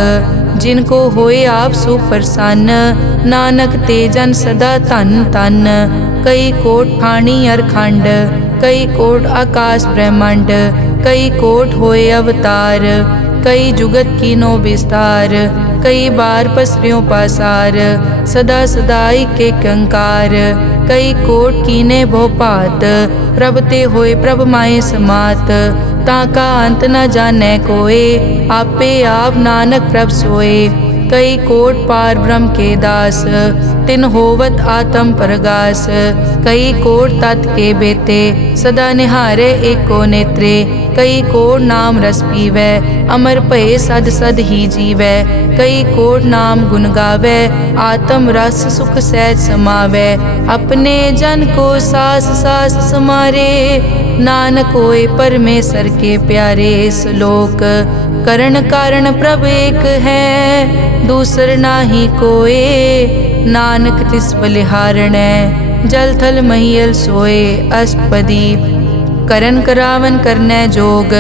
जिनको होए आप सुप्रसन्न, नानक ते जन सदा धन धन। कई कोट ठाणी अरखंड, कई कोट आकाश ब्रह्मांड, कई कोट होए अवतार, कई जुगत कीनो विस्तार। कई बार पसरियों पासार, सदा सदाई के कंकार, कई कोट कीने बहु भात, प्रभ ते होए प्रभ माए समात। ताका अंत न जाने कोए, आपे आप नानक प्रभ सोए। कई कोट पार ब्रह्म के दास, तिन होवत आत्म परगास। कई कोट तत् के बेते, सदा निहारे एको नेत्रे। कई कोट नाम रस पीवै, अमर भये सद सद ही जीवै। कई कोट नाम गुण गावै, आत्म रस सुख सहज समावै। अपने जन को सास सास समारे, नानक होए परमेश्वर के प्यारे। श्लोक करण कारण प्रभ एक है, दूसर नाही कोए, नानक तिस बलिहारणै। जल थल महियल सोए अष्टपदी, करन करावन करनै जोग,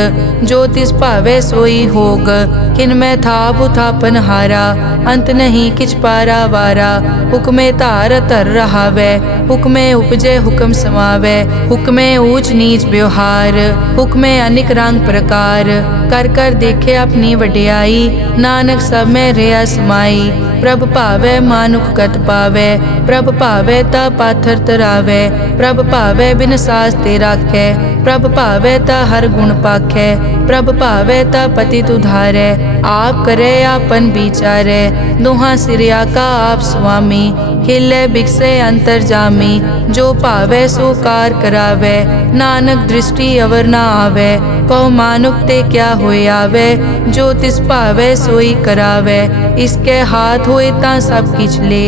जो तिस भावै सोई होग। किनमै थाप उथापन हारा, अंत नहीं किछ पारा वारा। हुक्मे धार धर रहावै, हुक्मे उपजै हुक्म समावै। हुक्मे ऊंच नीच व्यवहार, हुक्मे अनिक रंग प्रकार। कर कर देखे अपनी वड्याई, नानक सब में रहा समाई। प्रभ भावै मानुख गत पावै, प्रभ भावै ता पाथर तरावै। प्रभ भावै बिन सास ते राखै, प्रभ भावै ता हर गुण पाखै। प्रभ भावै ता पतित उधारै, आप करे आपन विचारै। दोहां सिरिया का आप स्वामी, खिलै बिकसै अंतर जामी। जो भावै सो कार करावै, नानक दृष्टि अवर न आवै। कहो मानुक ते क्या होए आवै, जो तिस भावै सोई करावै। इसके हाथ होए तां सब किछ ले,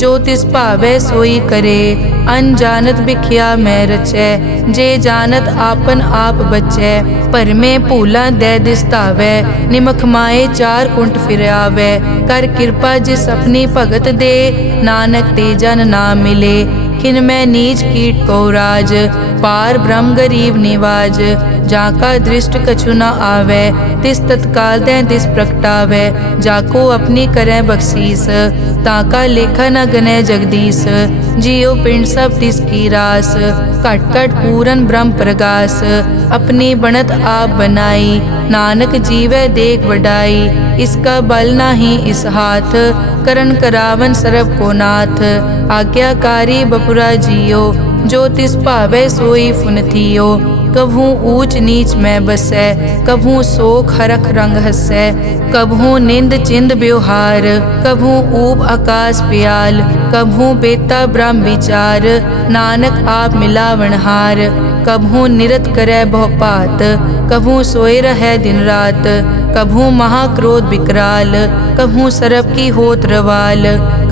जो तिस भावै सोई करे। अनजानत बिख्या मैं रचै, जे जानत आपन आप बचै। भरमे भूला दै दिसतावै, निमख माए चार कुंट फिर आवै। कर कृपा जिस अपनी भगत दे, नानक ते जन नाम मिले। खिन मैं नीच कीट को राज, पार ब्रह्म गरीब निवाज। जाका दृष्ट कछु न आवै, तिस तत्काल दै तिस प्रगटावै। जाको अपनी करै बख्शीस, ताका लेखा न गनै जगदीश। जियो पिंड सब तिसकी रास, घट घट पूरन ब्रह्म प्रगास। अपनी बनत आप बनाई, नानक जीवै देख बढ़ाई। इसका बल नाही इस हाथ, करन करावन सरब को नाथ। आज्ञाकारी बपुरा जियो, जो तिस भावै सोई फुन थियो। कभू ऊंच नीच में बसै, कभू सोख हरख रंग हसै। कभू निंद चिंद व्यवहार, कभू ऊब आकाश प्याल। कभू बेता ब्रह्म विचार, नानक आप मिलावनहार। कभू निरत करै बहु पात, कभू सोए रहै दिन रात। कभू महाक्रोध विकराल, कभू सरब की होत रवाल।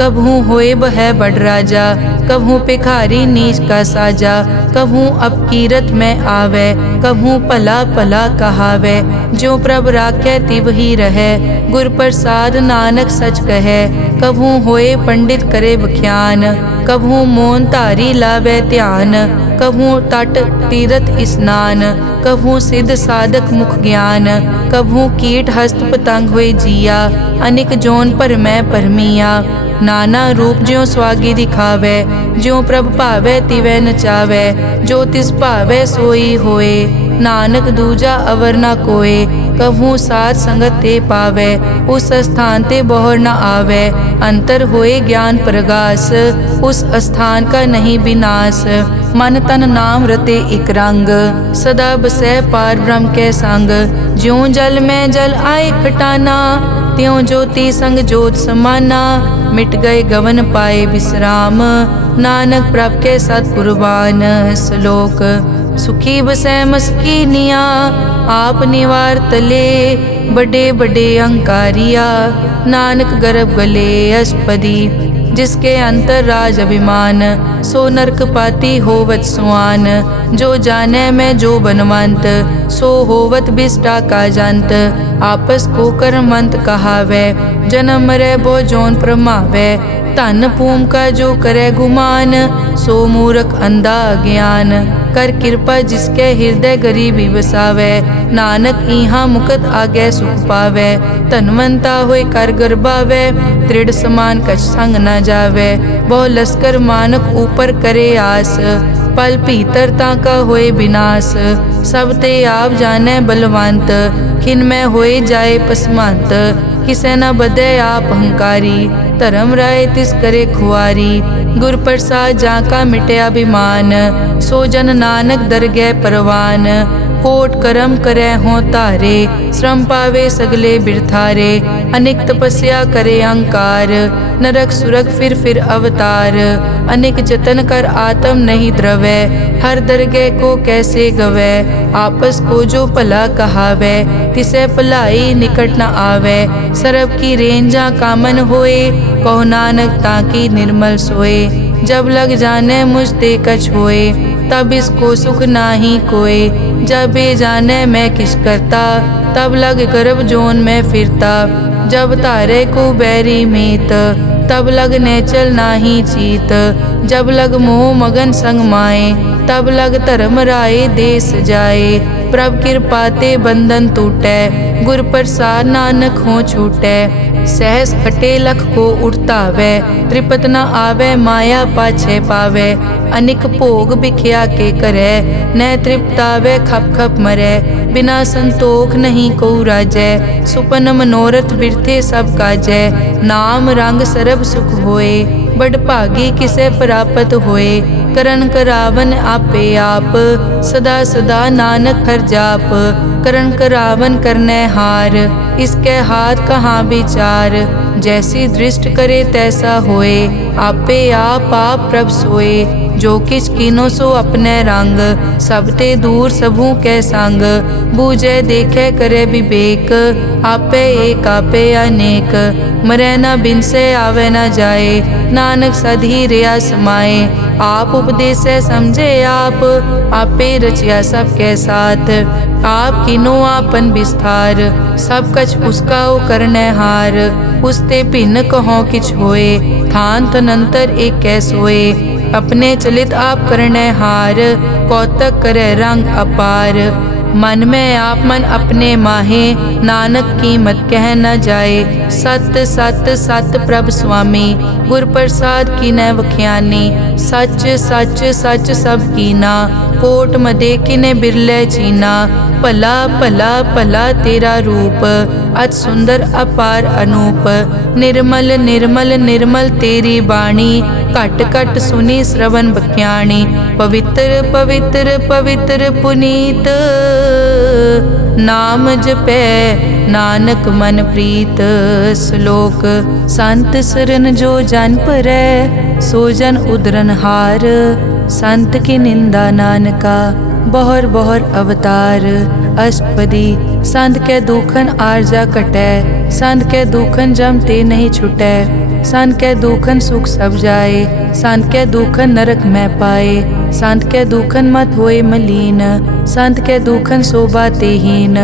कभू होए बह बड़ राजा, कभू भिखारी नीच का साजा। कभू अपकीरत में आवे, कभू भला भला कहावे। जो प्रभ राखै तिव ही रहै, गुर प्रसाद नानक सच कहै। कभू होए पंडित करे बख्यान, कभू मोन धारी लावे ध्यान। कभू तट तीरथ स्नान, कभू सिद्ध साधक मुख ज्ञान। कभू कीट हस्त पतंग हुए जिया, अनिक जोन पर मैं परमिया। नाना रूप ज्यों स्वागी दिखावे, ज्यों प्रभ भावै तिवै नचावै। जो तिस भावै सोई होए, नानक दूजा अवर न कोए। कभू साथ संगत ते पावै, उस स्थान ते बोहर न आवे। अंतर होए ज्ञान प्रगास, उस स्थान का नहीं विनाश। मन तन नाम रते एक रंग, सदा बसै पार ब्रह्म के संग। ज्यों जल में जल आए खटाना, त्यों ज्योति संग ज्योत समाना, मिट गए गवन पाए विश्राम। नानक प्रभ के सत कुर्बान, श्लोक सुखी बसै मस्कीनिया, आप निवार तले बड़े बड़े अहंकारिया। नानक गर्भ गले अष्टपदी, जिसके अंतर राज अभिमान। सो नरक पाती होवत सुआन, जो जाने में जो बनवंत। सो होवत बिष्टा का जंत, आपस को कर्मंत कहावे। जन्म मरे बो जोन प्रमावे, धन पूम का जो करे गुमान। सो मूर्ख अंधा ज्ञान, कर कृपा जिसके हृदय गरीबी बसावे। नानक इहाँ मुकत आगे सुख पावे, धनवंता होए कर गर्बावे। दृढ़ समान कछ संग न जावे, बहु लश्कर मानक ऊपर करे आस। पल भीतर ताका होए विनाश, सब ते आप जाने बलवंत। खिन में होए जाए पसमंत, किसे न बदे आप अहंकारी। धर्म राय तिस करे खुआरी, गुर प्रसाद जाका मिटे अभिमान। सो जन नानक दरगह परवान, कोट करम करे हों तारे। श्रम पावे सगले बिरथारे, अनेक तपस्या करे अहंकार। नरक सुरग फिर अवतार, अनेक जतन कर आत्म नहीं द्रवे। हर दरगह को कैसे गवे, आपस को जो भला कहावे। तिसे भलाई निकट न आवे, सरब की रेंजा कामन होए। कहो नानक ताकि निर्मल सोए, जब लग जाने मुझ ते कछ होए। तब इसको सुख नाही कोय, जब ये जाने मैं किस करता। तब लग गर्भ जोन में फिरता, जब तारे को बैरी मीत। तब लग नेचल नाही चीत, जब लग मोह मगन संग माए। तब लग धर्म राय देश जाए, प्रभ कृपा ते बंधन टूटे। गुर प्रसाद नानक हो छूटे, सहस खटे लख को उठतावे। त्रिपत न आवे माया पाछे पावे, अनिक भोग बिख्या के करे। न तृप्तावे खप खप मरे, बिना संतोख नहीं को राजै। सुपन मनोरथ बिरथे सब काजै, नाम रंग सरब सुख होए। बड़ भागी किसे प्राप्त होए, करन करावन आपे आप। सदा सदा नानक हर जाप, करन करावन करने हार। इसके हाथ कहाँ विचार, जैसी दृष्ट करे तैसा होए। आपे आप प्रभ सोए, जो किछ कीनो सो अपने रंग। सब ते दूर सबू के संग, बूझे देखे करे विवेक। आपे एक आपे अनेक, मरे न बिन से आवे न जाए। नानक सधी रिया समाए, आप उपदेश समझे आप। आपे रचिया सबके साथ, आप किनो आपन विस्तार। सब कछ उसका ओ करने हार, उसते भिन्न कहो किछ होए। थान तनंतर एक कैस होए, अपने चलित आप करने हार। कौतक करे रंग अपार, मन में आप मन अपने माहे। नानक कीमत कह न जाए, सत सत सत प्रभ स्वामी। गुर प्रसाद की न वख्यानी, सच सच सच सब कीना। कोट मदे किने बिरले चीना, भला भला भला तेरा रूप। अति सुंदर अपार अनूप, निर्मल निर्मल निर्मल तेरी बाणी। घट घट सुनी श्रवण बख्याणी, पवित्र पवित्र पवित्र पुनीत। नाम जपै नानक मन प्रीत। श्लोक संत सरन जो जन परै, सो जन उदरन हार। संत की निंदा नानका, बहर बहर अवतार। अष्टपदी संत के दुखन आरजा कटै, संत के दुखन जम ते नहीं छुटै। संत के दुखन सुख सब जाए, संत के दुखन नरक में पाए। संत के दुखन मत होए मलीन, संत के दुखन शोभा तेहीन।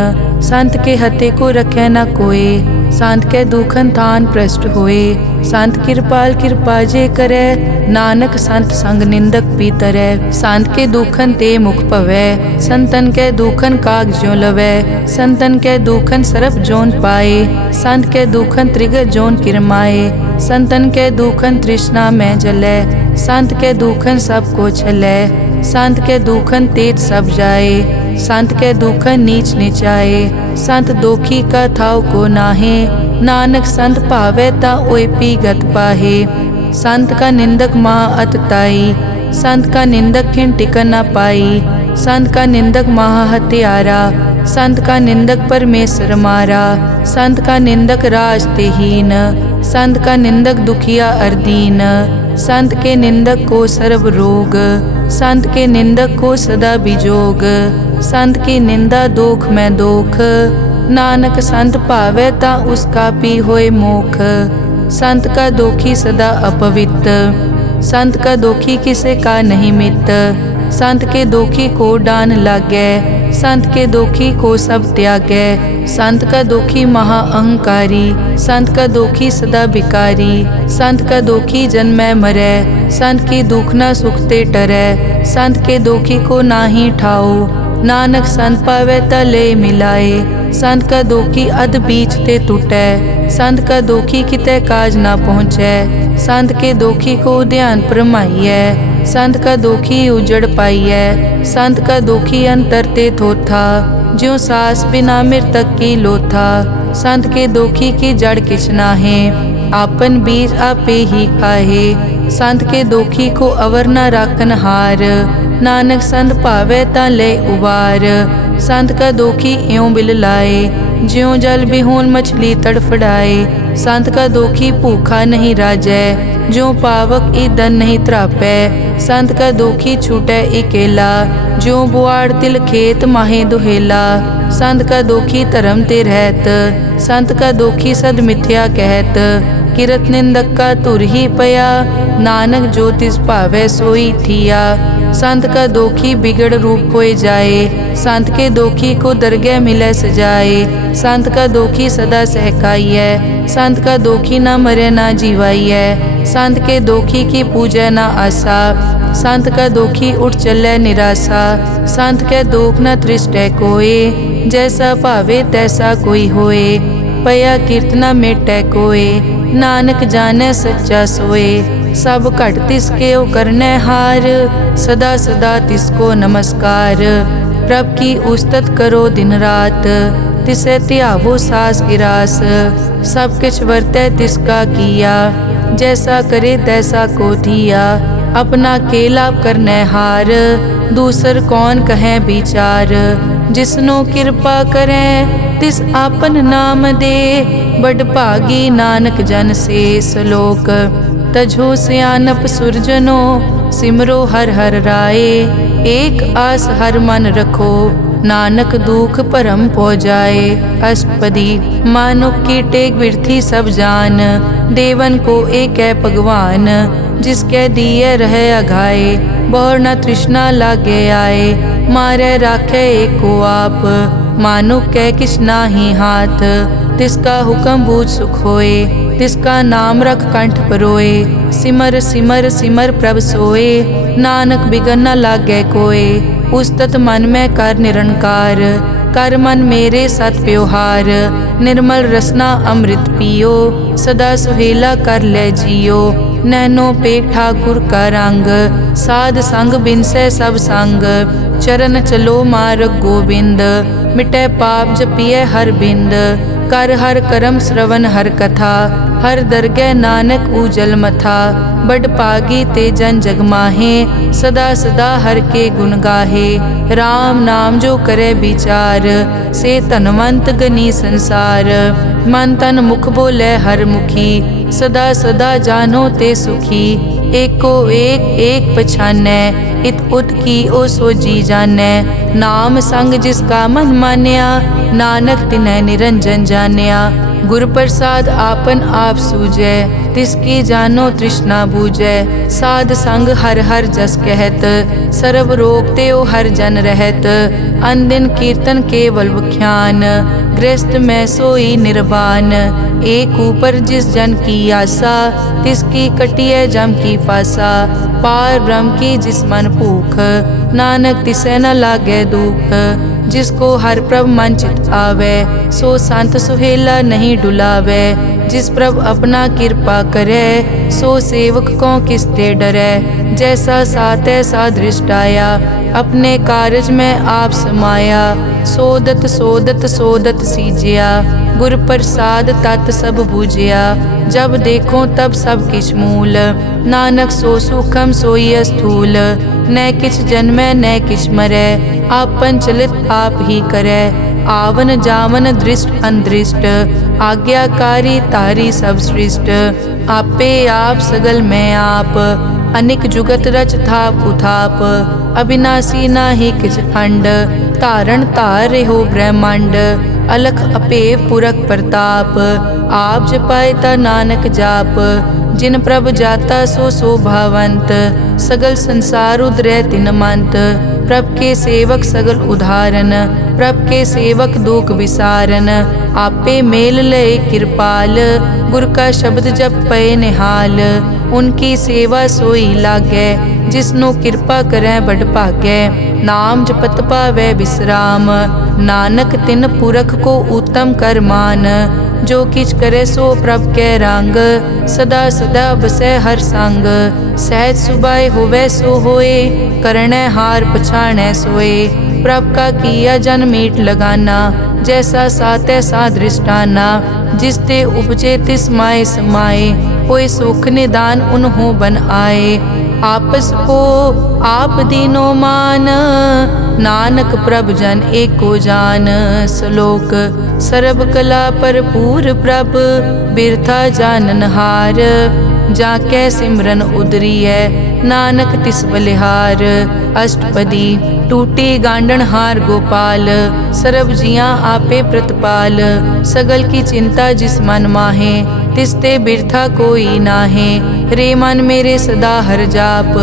संत के हते को रखे न कोय, संत के दुखन थान प्रष्ट होए। संत कृपाल कृपा जे करे, नानक संत संग निंदक पीतरै। संत के दुखन ते मुख पवै, संतन के दुखन काग ज्यों लवै। संतन के दुखन सरप जोन पाए, संत के दुखन त्रिगत जोन किरमाए। संतन के दुखन तृष्णा में जलै, संत के दुखन सब को छलै। संत के दुखन तेज सब जाए, संत के दुखन नीच नीचाए। संत दोखी का थाव को नाहे, नानक संत भावे ता ओय पी गत पाहे। संत का निंदक महा अतताई, संत का निंदक खिन टिकन न पाई। संत का निंदक महा हत्यारा, संत का निंदक परमेश्वर मारा। संत का निंदक राज ते हीन, संत का निंदक दुखिया अरदीन। संत के निंदक को सर्व रोग, संत के निंदक को सदा बिजोग। संत की निंदा दोख में दोख, नानक संत भावे ता उसका पी होए मोख। संत का दोखी सदा अपवित्र, संत का दोखी किसे का नहीं मित। संत के दोखी को डान लागे, संत के दोखी को सब त्यागे। संत का दोखी महा अहंकारी, संत का दोखी सदा बिकारी। संत का दोखी जन्मै मरै, संत की दुख न सुखते टरै। संत के दोखी को नाही ठाओ, नानक संत पावे ता ले मिलाए। संत का दोखी अध बीच ते टूटै, संत का दोखी किते काज ना पहुँचै। संत के दोखी को ध्यान परमाइयै, संत का दोखी उजड़ पाइयै। संत का दोखी अंतर ते थोथा, ज्यों सास बिना मृतक की लोथा। संत के दोखी की जड़ किछ नाहे, आपन बीज आपे ही खाहे। संत के दोखी को अवर न राखन हार, नानक संत भावे ता ले उबार। संत का दोखी इयों बिल लाए, ज्यों जल बिहून मछली तड़फड़ाए। संत का दोखी भूखा नहीं राजै, ज्यों पावक ईंधन नहीं त्रापै। संत का दोखी छूटै इकेला, ज्यों बुआड़ तिल खेत माहे दुहेला। संत का दोखी धर्म ते रहत, संत का दोखी सद मिथ्या कहत। किरत निंदक का तुर ही पया, नानक जो तिस भावै सोई थिया। संत का दोखी बिगड़ रूप होए जाए, संत के दोखी को दरगह मिलै सजाए। संत का दोखी सदा सहकाइयै, संत का दोखी ना मरे ना जीवाइयै। संत के दोखी की पूजै ना आसा, संत का दोखी उठ चलै निराशा। संत के दोख न तृष्टै कोय, जैसा भावे तैसा कोई होए। पया कीर्तना मेटै कोय, नानक जाने सच्चा सोए। सब घट तिसके ओ करने हार, सदा सदा तिसको नमस्कार। प्रभ की उस्तत करो दिन रात, तिसे त्यावो सास गिरास। सब किछ वर्तै तिसका किया, जैसा करे तैसा को दिया। अपना केला करने हार, दूसर कौन कहे विचार। जिसनो कृपा करे तिस आपन नाम दे, बड़ भागी नानक जन से सलोक। तजो सियानप सुरजनो, सिमरो हर हर राय। एक आस हर मन रखो, नानक दुख परम पो जाए। अष्टपदी मानुक की टेक बिरथी सब जान, देवन को एक है भगवान। जिसके दिए रहे अघाए, बहुर न तृष्णा लागे आए। मारे राखे एको आप, मानुक के किछ नाही हाथ। तिसका हुक्म बूझ सुख होए, तिसका नाम रख कंठ परोए। सिमर सिमर सिमर प्रभ सोए, नानक बिगन न लागे कोय। उस्तत मन में कर निरंकार, कर मन मेरे सत प्योहार। निर्मल रसना अमृत पियो, सदा सुहेला कर ले जियो। नैनो पेख ठाकुर का रंग, साध संग बिनसे सब संग। चरण चलो मार्ग गोबिंद, मिटे पाप जपिए हर बिंद। कर हर करम श्रवण हर कथा, हर दरगह नानक उजल मथा। बड़ पागी ते जन जग माहे, सदा सदा हर के गुण गाहे। राम नाम जो करे विचार, से धनवंत गनी संसार। मन तन मुख बोले हर मुखी, सदा सदा जानो ते सुखी। एको एक एक पछानै, इत उत की ओ सोजी जानै। नाम संग जिसका मन मान्या, नानक तिन्है निरंजन जान्या। गुर प्रसाद आपन आप सूझै, तिसकी जानो तृष्णा बूझै। साध संग हर हर जस कहत, सर्व रोग ते ओ हर जन रहत। अनदिन कीर्तन केवल बख्यान, गृहस्थ में सोई निर्वाण। एक ऊपर जिस जन की आशा, तिसकी कटिए जम की फासा। पार ब्रह्म की जिस मन भूख, नानक तिसे न लागे दुख। जिसको हर प्रभ मन चित आवे, सो संत सुहेला नहीं डुलावे। जिस प्रभ अपना कृपा करे, सो सेवक को किसते डरे। जैसा सात ऐसा दृष्ट आया, अपने कारज में आप समाया। सोदत सोदत सोदत सीजिया, गुर प्रसाद तत् सब बूझिया। जब देखो तब सब किछ मूल, नानक सो सुखम सोई स्थूल। न किछ जन्मै न किछ मरै, आपन चलित आप ही करै। आवन जावन दृष्ट अनदृष्ट, आज्ञाकारी तारी सब सृष्ट। आपे आप सगल मैं आप, अनिक जुगत रच थाप उथाप। अविनाशी नाहि किछ खंड, धारण धार रहो ब्रह्मांड। अलख अपेव पुरख प्रताप, आप जपाए ता नानक जाप। जिन प्रभ जाता सो शोभावंत, सगल संसार उदरै तिन मंत। प्रभ के सेवक सगल उदाहरण, प्रभ के सेवक दुख विसारन। आपे मेल लय कृपाल, गुर का शब्द जप पए निहाल। उनकी सेवा सोई लागै, जिसनो कृपा करै बड़ भागै। नाम जपत पावै विश्राम, नानक तिन पुरख को उत्तम कर मान। जो किछ करे सो प्रभ कै रंग, सदा सदा बसै हर संग। सहज सुभाए होवै सो होए, करनै हार पछाणै सोए। प्रभ का किया जन मीट लगाना, जैसा सा तैसा दृष्टाना। जिस ते उपजे तिस माए समाए, होए सुख निदान उन्हों बन आए। आपस को आप दीनो मान, नानक प्रभ जन एको जान। श्लोक सर्ब कला भरपूर प्रभ, बिरथा जानन हार। जाकै सिमरन उदरियै, नानक तिस बलिहार। अष्टपदी टूटी गांडन हार गोपाल, सर्ब जियां आपे प्रतिपाल। सगल की चिंता जिस मन माहे, तिसते बिरथा कोई नाहे। रे मन मेरे सदा हर जाप,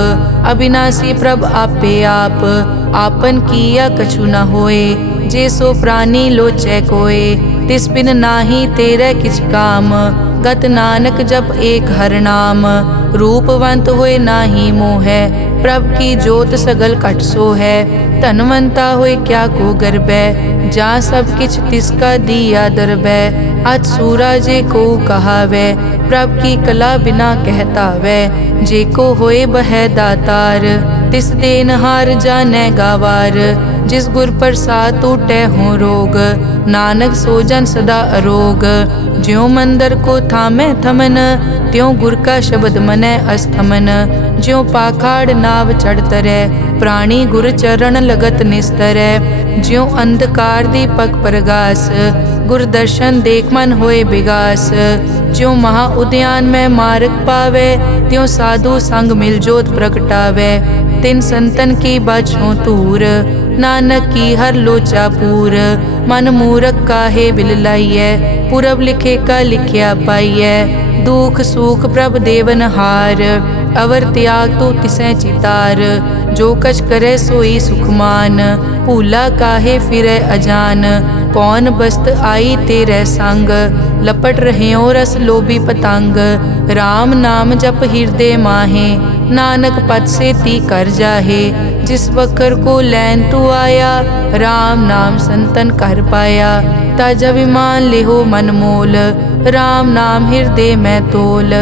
अविनाशी प्रभ आपे आप। आपन किया कछु न होए, जे सो प्राणी लोचै कोय। तिस बिन नाहि तेरे किछ काम, गत नानक जप एक हर नाम। रूपवंत होए नाहि मोहै, प्रभ की जोत सगल कट सो है। धनवंता होए क्या को गर्बै, जा सब किछ तिसका दिया दरबै। अत सूरा जे को कहावै, प्रभ की कला बिना कहतावै। जे को होए बह दातार, तिस देनहार जानै गावार। जिस गुर प्रसाद टूटै हो रोग, नानक सो जन सदा अरोग। ज्यों मंदिर को थामै थमन, त्यों गुर का शब्द मनै अस्थमन। ज्यों पाखाड़ नाव चढ़ तरै, प्राणी गुर चरण लगत निस्तरै। ज्यों अंधकार दीपक प्रगास, गुर दर्शन देख मन होए विगास। ज्यों महा उद्यान में मार्ग पावे, त्यों साधु संग मिल जोत प्रगटावे। तिन संतन की बाछों तूर, नानक की हर लोचा पूर। मन मूरख काहे बिल लाइयै, पुरब लिखे का लिखिया पाइयै। दुख सुख प्रभ देवन हार, अवर त्याग तो तिसै चितार। जो कछ करे सोई सुखमान, भूला काहे फिरै अजान। कौन बस्त आई तेरे संग, लपट रहे रस लोभी पतंग। राम नाम जप हृदय माहे, नानक पद से ती कर जाहे। जिस वखर को लैन तू आया, राम नाम संतन कर पाया। तज अभिमान लेहो मन मोल, राम नाम हृदय में तोल।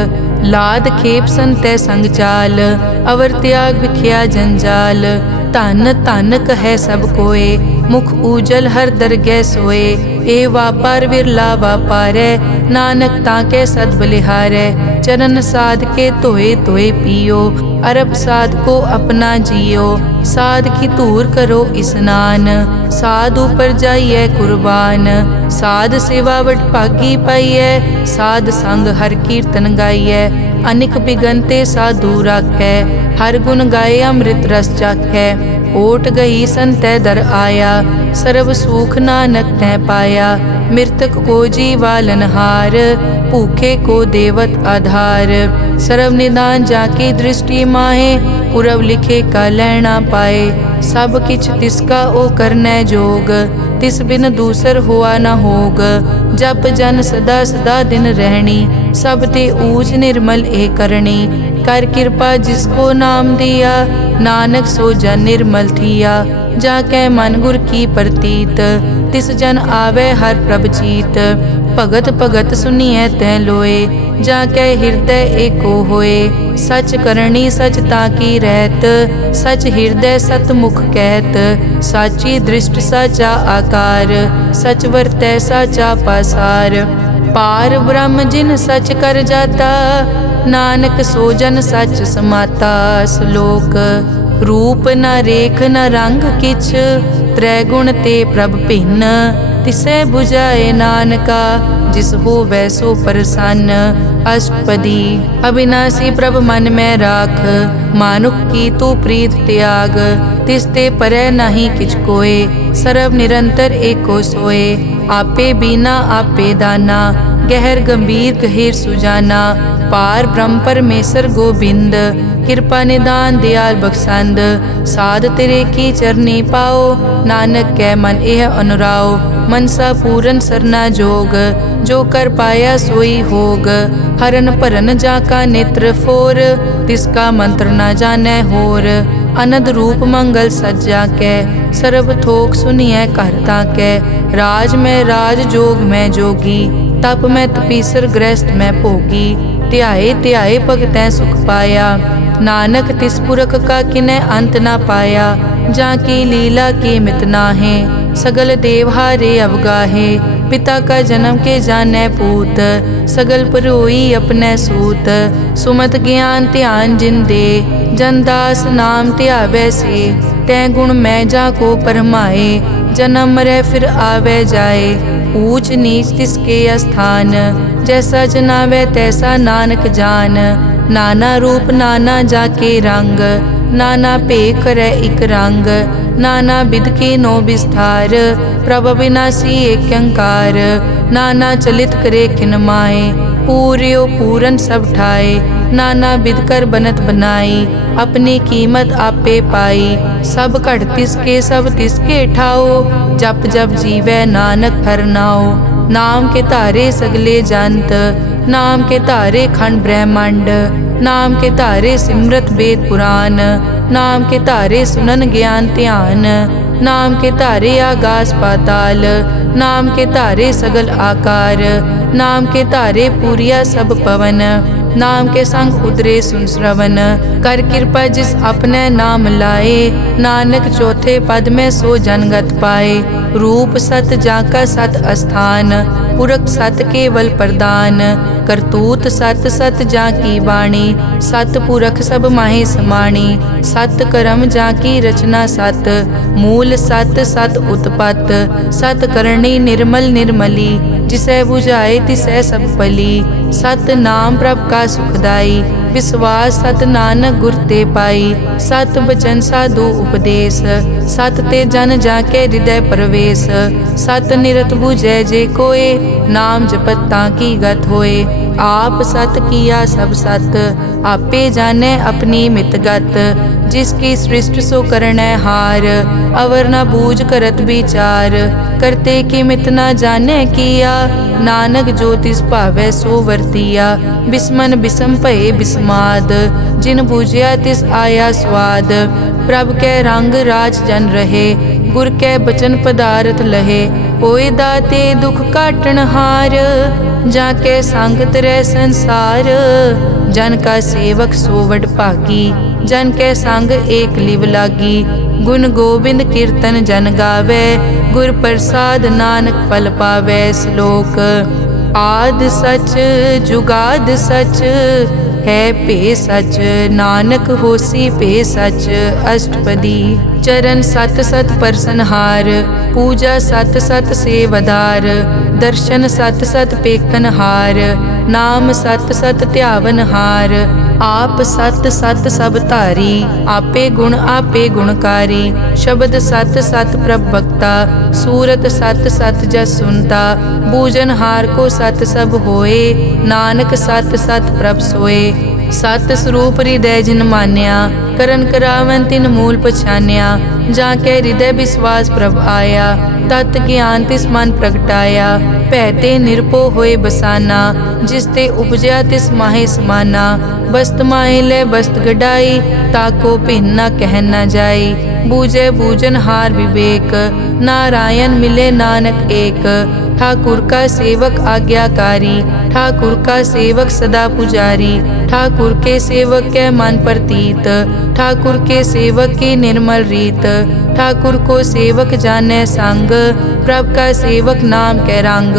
लाद खेप संतै संग चाल, अवर त्याग बिखिया जंजाल। धन धन कहे सब कोय, मुख ऊजल हर दरगह सोए। ए वापार विरला वापारै, नानक ताके सद बलिहारै। चरण साध के धोए धोए पियो, अरब साध को अपना जियो। साध की धूर करो स्नान, साध ऊपर जाइए कुर्बान। साध सेवा वड भागी पाइयै, साध संग हर कीर्तन गाइयै। अनिक बिगनते साधु राखै, हर गुण गाए अमृत रस चाखै। ओट गई संतै दर आया, सर्व सुख नानक तै पाया। मृतक को जीवालन हार, भूखे को देवत आधार। सर्व निदान जाकी दृष्टि माहे, पुरब लिखे का लैना पाए। सब किछ तिसका ओ करनै जोग, तिस बिन दूसर हुआ न होग। जप जन सदा सदा दिन रहनी, सब ते ऊच निर्मल ए करनी। कर कृपा जिसको नाम दिया, नानक सो जन निर्मल थिया। जाकै मन गुर की प्रतीत, तिस जन आवे हर प्रभ जीत। भगत भगत सुनिए तै लोए, जाकै हृदय एको होए। सच करनी सच ताकी रहत, सच हृदय सत मुख कहत। साची दृष्ट साचा आकार, सच वरतै साचा पासार। पार ब्रह्म जिन सच कर जाता, नानक सो जन सच समाता। श्लोक रूप न रेख न रंग किछ, त्रैगुण ते प्रभ भिन्न। तिसै बुझाए नानका, जिस हो वैसो प्रसन्न। अष्टपदी। अविनाशी प्रभ मन में राख, मानुख की तू प्रीत त्याग। तिसते परै नहीं किछ कोय, सर्व निरंतर एको सोए। आपे बीना आपे दाना, गहर गंभीर गहीर सुजाना। पार ब्रह्म परमेश्वर गोबिंद, कृपा निदान दयाल बख्शंद। साध तेरे की चरनी पाओ, नानक कै मन एह अनुराओ। मनसा पूरन सरना जोग, जो कर पाया सोई होग। हरन भरन जाका नेत्र फोर, तिसका मंत्र न जानै होर। अनद रूप मंगल सज्जा कै, सर्ब थोक सुनिए कर ताकै। राज में राज जोग में जोगी, तप में तपीसर गृहस्थ में भोगी। ध्याए ध्याए भगतै सुख पाया, नानक तिस पुरख का किनै अंत ना पाया। जाकी लीला की मित नाहे, सगल देवहारे अवगाहे। पिता का जन्म के जानै पूत, सगल परोई अपने सूत। सुमत ज्ञान ध्यान जिन दे, जनदास नाम ध्यावै से। तै गुण मैं जाको परमाए, जन्म मरै फिर आवे जाए। ऊंच नीच तिसके स्थान, जैसा जनावै तैसा नानक जान। नाना रूप नाना जाके रंग, नाना पे करे इक रंग। नाना बिध के नो विस्तार, प्रभ अविनाशी एक अंकार। नाना चलित करे खिन माए, पूर्यो पूरन सब ठाए। नाना बिध कर बनत बनाई, अपनी कीमत आपे पाई। सब घट तिसके सब तिसके ठाओ, जप जप जीवै नानक हर नाओ। नाम के तारे सगले जंत, नाम के तारे खंड ब्रह्मांड। नाम के तारे सिमरत वेद पुराण, नाम के तारे सुनन ज्ञान ध्यान। नाम के तारे आकाश पाताल, नाम के तारे सगल आकार। नाम के तारे पूरिया सब पवन, नाम के संग उतरे सुन श्रवण। कर कृपा जिस अपने नाम लाए, नानक चौथे पद में सो जनगत पाए। रूप सत जाका सत अस्थान, पुरख सत केवल प्रदान। करतूत सत सत जाकी वाणी, सत पुरख सब माहे समाणी। सत कर्म जाकी रचना सत, मूल सत सत उत्पत। सत करणी निर्मल निर्मली, जिसे बुझाए तिसै सब पली। सत नाम प्रभ का सुखदाई, विश्वास सत नानक गुर ते पाई। सत बचन साधु उपदेश, सत ते जन जाके हृदय प्रवेश। सत निरत बुझै जे कोय, नाम जपत ताकी गत होए। आप सत किया सब सत, आपे जाने अपनी मित गत। जिसकी सृष्टि सो करनै हार, अवर न बूझ करत विचार। करते की मित न जाने किया, नानक जो तिस भावै सो वर्तिया। बिस्मन बिसम भये बिस्माद, जिन बूझिया तिस आया स्वाद। प्रभ कै रंग राज जन रहे, गुर कै बचन पदारथ लहे। होए दाते दुख काटन हार, जाके संग तरै संसार। जन का सेवक सो वड भागी, जन के संग एक लिव लागी। गुण गोबिंद कीर्तन जन गावे, गुर प्रसाद नानक फल पावे। श्लोक। आद सच जुगाद सच, है पे सच नानक होसी पे सच। अष्टपदी। चरण सत सत परसनहार, पूजा सत सत सेवदार। दर्शन सत सत पेखनहार, नाम सत सत ध्यावनहार। आप सत सत सब धारी, आपे गुण आपे गुणकारी। शब्द सत सत प्रभ भक्ता, सूरत सत सत जस सुनता। बूझनहार को सत सब होए, नानक सत सत प्रभ सोए। सत स्वरूप हृदय जिन मान्या, करन करावन तिन मूल पछान्या। जाके हृदय विश्वास प्रभ आया, तत् ज्ञान तिस मन प्रगटाया। भैते निरपो होए बसाना, जिसते उपजया तिस माहे समाना। बस्त माहे ले बस्त गडाई, ताको भिन्न न कह न जाई। बूझे बूझन हार विवेक, नारायण मिले नानक एक। ठाकुर का सेवक आज्ञाकारी, ठाकुर का सेवक सदा पुजारी। ठाकुर के सेवक के मन प्रतीत, ठाकुर के सेवक की निर्मल रीत। ठाकुर को सेवक जाने संग, प्रभ का सेवक नाम कै रंग।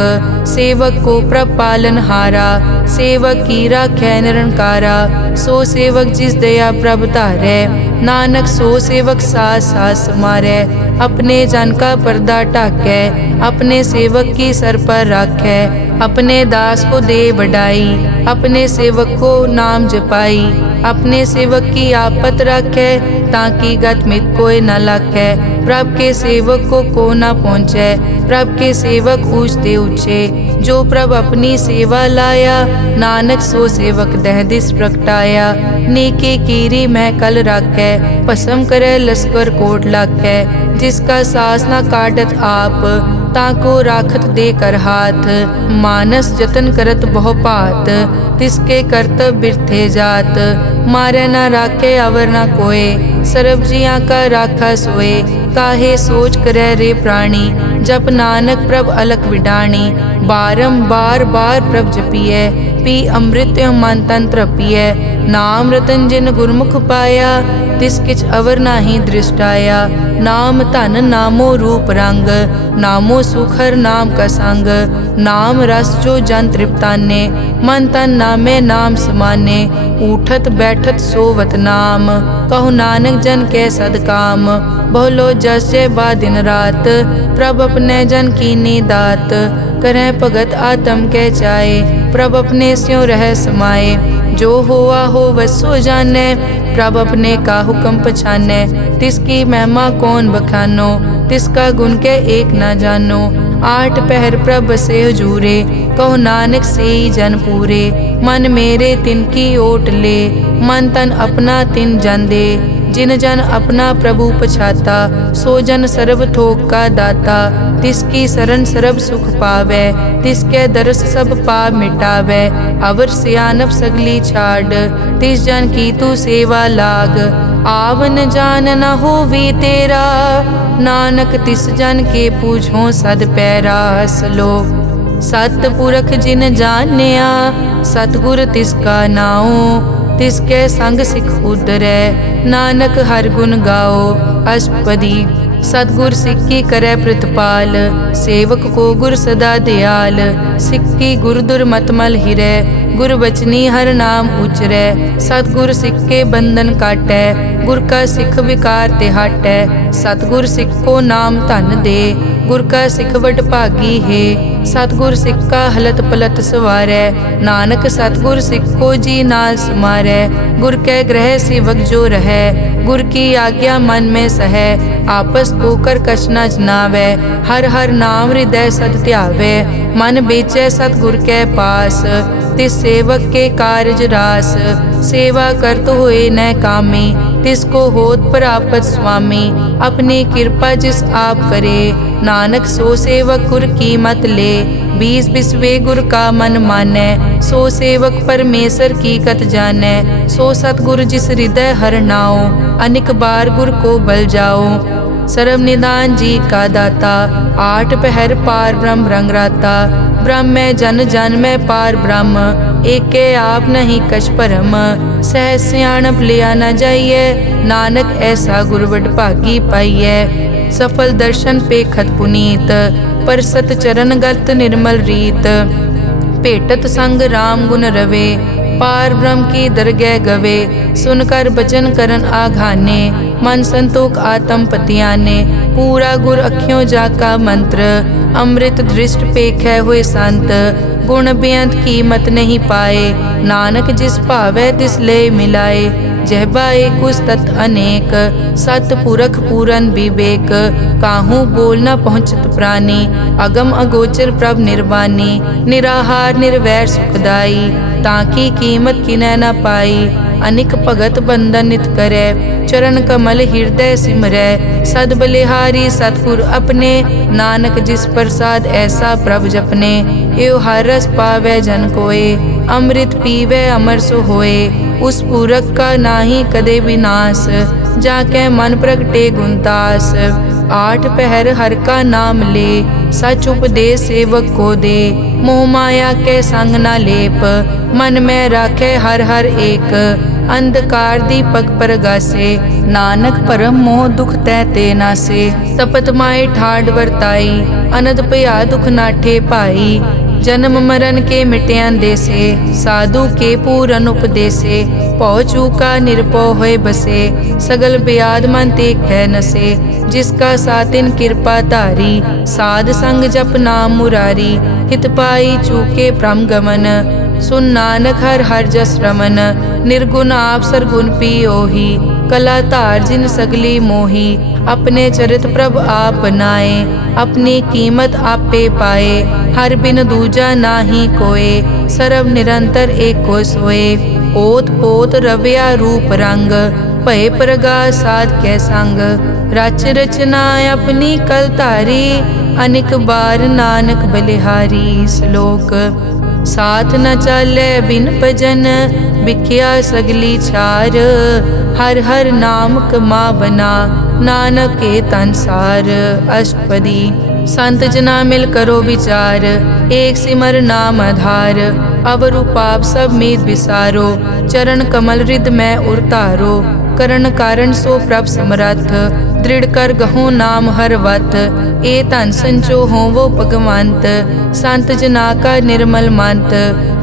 सेवक को प्रभ पालन हारा, सेवक की राखै निरंकारा। सो सेवक जिस दया प्रभ धारै, नानक सो सेवक सास सास समारै। अपने जन का पर्दा ढाकै, अपने सेवक की सर पर राखै। अपने दास को दे बढ़ाई, अपने सेवक को नाम जपाई। अपने सेवक की आपत राखै, ताकि गत मित कोई न लाखै। प्रभ के सेवक को न पहुँचै, प्रभ के सेवक ऊँचते ऊँचे। जो प्रभ अपनी सेवा लाया, नानक सो सेवक दह दिस प्रगटाया। नेके कीरी मह कल राखै, भस्म करे लश्कर कोट लाखै। जिसका सास न काटत आप, ताको राखत दे कर हाथ। मानस जतन करत बहु भात, तिसके करतब बिरथे जात। मारे न राखे अवर न कोय, सर्ब जियां का राखा सोए। काहे सोच करे रे प्राणी, जप नानक प्रभ अलख विडाणी। बारंबार बार प्रभ जपिए, पी अमृत मन तन तृपिए। नाम रतन जिन गुरमुख पाया, तिस किछ अवर नाही दृष्टाया। नाम धन नामो रूप रंग, नामो सुखर नाम का संग। नाम रस जो जन तृप्ताने, मन तन नामे नाम समाने। उठत बैठत सोवत नाम, कहु नानक जन के सदकाम। बहुलो जस जय बा दिन रात, प्रभ अपने जन कीनी दात। करह भगत आत्म के चाए, प्रभ अपने स्यों रह समाए। जो होआ हो वसो जाने, प्रभ अपने का हुक्म पछाने। तिसकी महिमा कौन बखानो, तिसका गुण के एक न जानो। आठ पहर प्रभ बसे हजूरे, कहो नानक से जन पूरे। मन मेरे तिनकी ओट ले, मन तन अपना तिन जन दे। जिन जन अपना प्रभु पछाता, सो जन सर्ब थोक का दाता। तिसकी शरण सर्ब सुख पावे, तिसके दरस सब पाप मिटावे। अवर सियानप सगली छाड़, तिस जन की तू सेवा लाग। आवन जान न होवी तेरा, नानक तिस जन के पूछो सद पैरा। सलोक सतपुरख जिन जानिया, सतगुर तिसका नाओ। तिसके संग सिख उदरै, नानक हर गुण गाओ। अष्टपदी सतगुर सिक्की करे प्रतिपाल, सेवक को गुर सदा दयाल। सिक्की गुर दुर्मतमल हिरै, गुर बचनी हर नाम उचरै। सतगुर सिख के बंधन काटै, गुर का सिख विकार ते हटै। सतगुर सिख को नाम धन दे, गुर का सिख वड भागी है। सतगुर सिख का हलत पलत सवारै, नानक सतगुर सिख को जी नाल समारै। गुर के ग्रह सेवक जो रहै, गुर की आज्ञा मन में सहै। आपस को कर कछ न जनावै, हर हर नाम हृदय सद ध्यावै। मन बेचै सतगुर के पास, तिस सेवक के कारज रास। सेवा करत होए न कामी, तिसको होत प्रापत स्वामी। अपनी कृपा जिस आप करे, नानक सो सेवक गुर की मत ले। बीस बिसवे गुर का मन मानै, सो सेवक परमेश्वर की कत जानै। सो सतगुर जिस हृदय हर नाओ, अनिक बार गुर को बल जाओ। सर्व निदान जी का दाता, आठ पहर पार ब्रह्म रंग राता। ब्रह्म में जन जन में पार ब्रह्म, एके आप नहीं कछ परम। सह सियाणप लिया न जाइए, नानक ऐसा गुरवट भागी पाइए। सफल दर्शन पेखत पुनीत, परसत चरण गत निर्मल रीत। भेटत संग राम गुण रवे, पार ब्रह्म की दरगह गवे। सुनकर बचन करन आघाने, मन संतोख आत्म पतियाने। पूरा गुर अखियों जाका मंत्र, अमृत दृष्ट पेखै हुए संत। गुण बेअंत कीमत नहीं पाए, नानक जिस भावै तिस ले मिलाए। जहबा एक उस तत् अनेक, सतपुरख पूरन विवेक। काहू बोल न पहुँचत प्राणी, अगम अगोचर प्रभ निर्वाणी। निराहार निर्वैर सुखदाई, ताकी कीमत किनै न पाई। अनिक भगत बंदन नित करै, चरण कमल हृदय सिमरै। सद बलिहारी सतगुर अपने, नानक जिस प्रसाद ऐसा प्रभ जपने। एव हर रस पावै जन कोय, अमृत पीवै अमर सो होए। उस पूरक का नाही कदे विनाश, जाके मन प्रगटे गुणतास। आठ पहर हर का नाम ले, सच उपदेश सेवक को दे। मोह माया के संग न लेप, मन में राखे हर हर एक। अंधकार दीपक परगासे, नानक परम मोह दुख तै ते नासे। तपत माए ठाड वरताई, अनद भया दुख नाठे पाई। जन्म मरण के मिट्यां देसे, साधु के पूरन उपदेसे। पौ चूका निरपौ होए बसे, सगल ब्याद मन ते कै नसे। जिसका सातिन कृपा धारी, साध संग जप नाम मुरारी। हित पाई चूके भ्रम गमन, सुन नानक हर हर जस रमन। निर्गुण आप सरगुण पियोही, कला धार जिन सगली मोही। अपने चरित प्रभ आप बनाए, अपनी कीमत आपे पाए। हर बिन दूजा नाहि कोय, सर्व निरंतर एको सोए। ओत पोत रव्या रूप रंग, भय प्रगास साध कै संग। रच रचना अपनी कल धारी, अनेक बार नानक बलिहारी। श्लोक साथ न चाले बिन भजन, बिख्या सगली छार। हर हर नाम कमावना, नानक के तनसार। अष्टपदी संत जना मिल करो विचार, एक सिमर नाम आधार। अवरु पाप सब मीत विसारो, चरण कमल रिद में उरतारो। करण कारण सो प्रभ समरथ, दृढ़ कर गहो नाम हर वत। ए धन संचो हो वो भगवंत, संत जना का निर्मल मंत।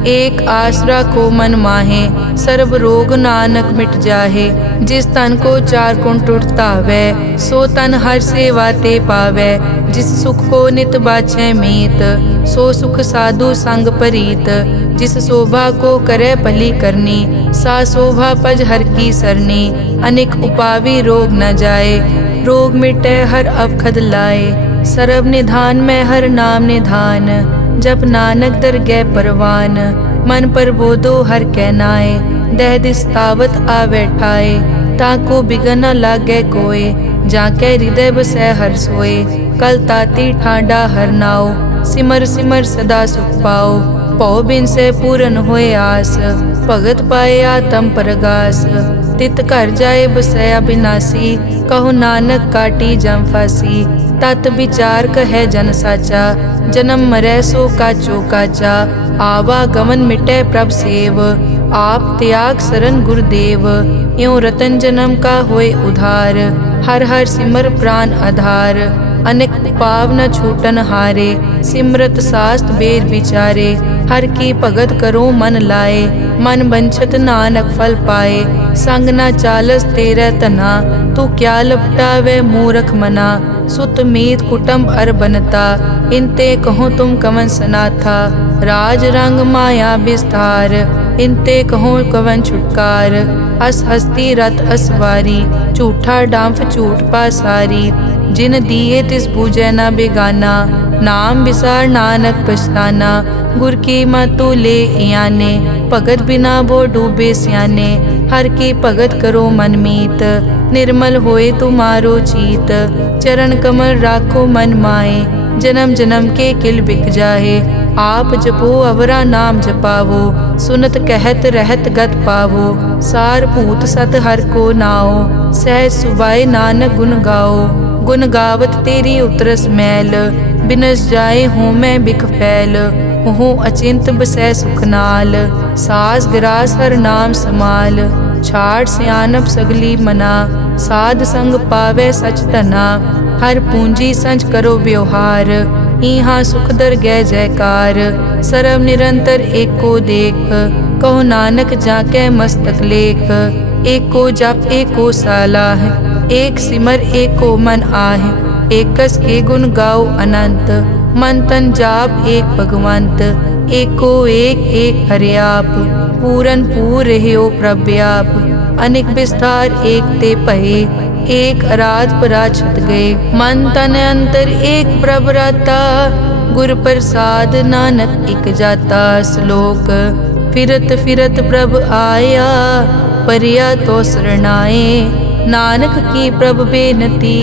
एक आसरा को मन माहे, सर्व रोग नानक मिट जाहे। जिस तन को चार गुण टुटतावै, सो तन हर सेवा ते पावै। जिस सुख को नित बाछै मीत, सो सुख साधु संग परीत। जिस शोभा को करे भली करनी, सा शोभा पज हर की सरनी। अनेक उपावी रोग न जाए, रोग मिटे हर अवखद लाए। सर्व निधान में हर नाम निधान, जप नानक दरगह परवान। मन पर बोधो हर कै नाए, दह दिस तावत आवे ठाए। ताको बिगन न लागे कोय, जाके हृदय बसै हर सोए। कल ताती ठांडा हर नाओ, सिमर सिमर सदा सुख पाओ। पौ बिन से पूरन होए आस, भगत पाए आत्म परगास। तित घर जाए बसै अविनाशी, कहो नानक काटी जम फासी। तत विचार कहे जन साचा, जन्म मरै सो काचो काचा। आवागमन मिटै प्रभ सेव, आप त्याग शरण गुरुदेव। यों रतन जन्म का होए उधार, हर हर सिमर प्राण आधार। अनेक पाव न छूटन हारे, सिमरत शास्त्र वेद विचारे। हर की भगत करो मन लाए, मन बंछत नानक फल पाए। संग न चालस तेरे तना, तू क्या लपटावे मूरख मना। सुत मीत कुटुंब अर बनता, इनते कहो तुम कवन सनाथा। राज रंग माया विस्तार, इनते कहो कवन छुटकार। अस हस्ती रथ असवारी, झूठा डांफ झूठ पासारी। जिन दिए तिस बूझे न बेगाना, नाम विसार नानक पछताना। गुर की मतु ले याने, भगत बिना वो डूबे स्याने। हर की भगत करो मन मीत, निर्मल होए तुम्हारो चीत। चरण कमल राखो मन माए, जन्म जन्म के किल बिक जाहे। आप जपो अवरा नाम जपावो, सुनत कहत रहत गत पावो। सार भूत सत हर को नाओ, सहज सुबाए नानक गुण गाओ। गुण गावत तेरी उतरस मैल, बिनस जाए हूँ मैं बिख फैल। हूँ अचिंत बसै सुख नाल, सास गिरास हर नाम समाल। छाड़ सियानप सगली मना, साध संग पावे सच तना। हर पूंजी संच करो व्यवहार, इहाँ सुख दर गै जयकार। सर्व निरंतर एको देख, कहो नानक जाके मस्तक लेख। एको जप एको सालाह, एक सिमर एको मन आह। एकस के गुण गाओ अनंत, मन तन जाप एक भगवंत। एको एक एक हरियाप, पूरन पूर रहियो प्रव्याप। अनेक विस्तार एक ते पहे, एक अराध पराछत गए। मन तन अंतर एक प्रभ राता, गुर प्रसाद नानक एक जाता। श्लोक फिरत फिरत प्रभ आया, परिया तो शरणाए। नानक की प्रभ बेनती,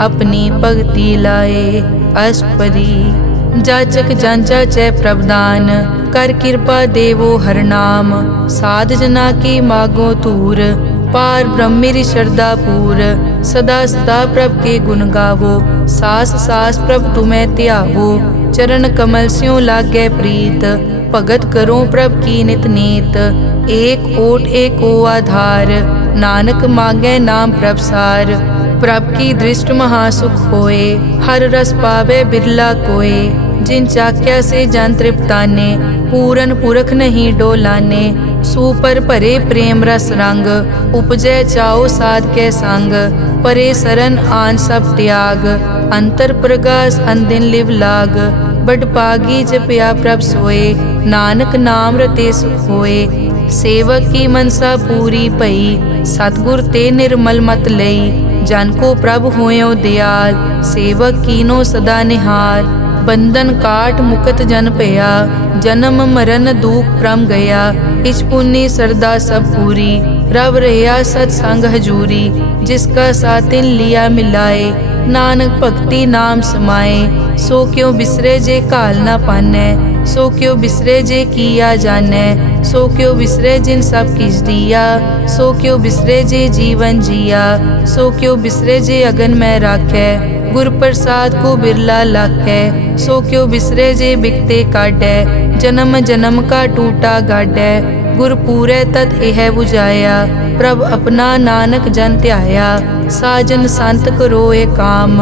अपनी भगति लाए। अष्टपदी जाचक जांचा चै प्रभदान, कर कृपा देवो हर नाम। साध जना की मागो तूर, पार ब्रह्मेरी श्रद्धा पूर। सदा सदा प्रभ के गुण गावो, सास सास प्रभ तुम्हें त्यावो। चरण कमल स्यों लागे प्रीत, भगत करो प्रभ की नित नीत। एक ओट एको आधार, नानक मांगे नाम प्रभ सार। प्रभ की दृष्ट महासुख होए, हर रस पावे बिरला कोय। जिन चाक्या से जन तृप्ताने, पूरन पुरख नहीं डोलाने। सुपर भरे प्रेम रस रंग, उपजै चाओ साध के संग। परे सरन आन सब त्याग, अंतर प्रगास अनदिन लिव लाग। बड़ पागी जपया प्रभ सोए, नानक नाम रते सुख होए। सेवक की मनसा पूरी पई, सतगुर ते निर्मल मत लई। जन को प्रभ होयो दयाल, सेवक कीनो सदा निहाल। बंधन काट मुकत जन पया, जन्म मरण दुख प्रम गया। इच पुन्नी सरदा सब पूरी, रव रहा सत्संग हजूरी। जिसका सातिन लिया मिलाए, नानक भक्ति नाम समाए। सो क्यों बिसरे जे काल ना पानै, सो क्यों बिसरे जे किया जानै। सो क्यों बिसरे जिन सब किस दिया, सो क्यों बिसरे जे जीवन जिया। सो क्यों बिसरे जे अगन में राखै, गुर प्रसाद को बिरला लाखै। सो क्यों बिसरे जे बिकते काटै, जन्म जन्म का टूटा गाडै। गुर पूरे तत एह बुझाया, प्रभ अपना नानक जन ध्याया। साजन संत करो ए काम,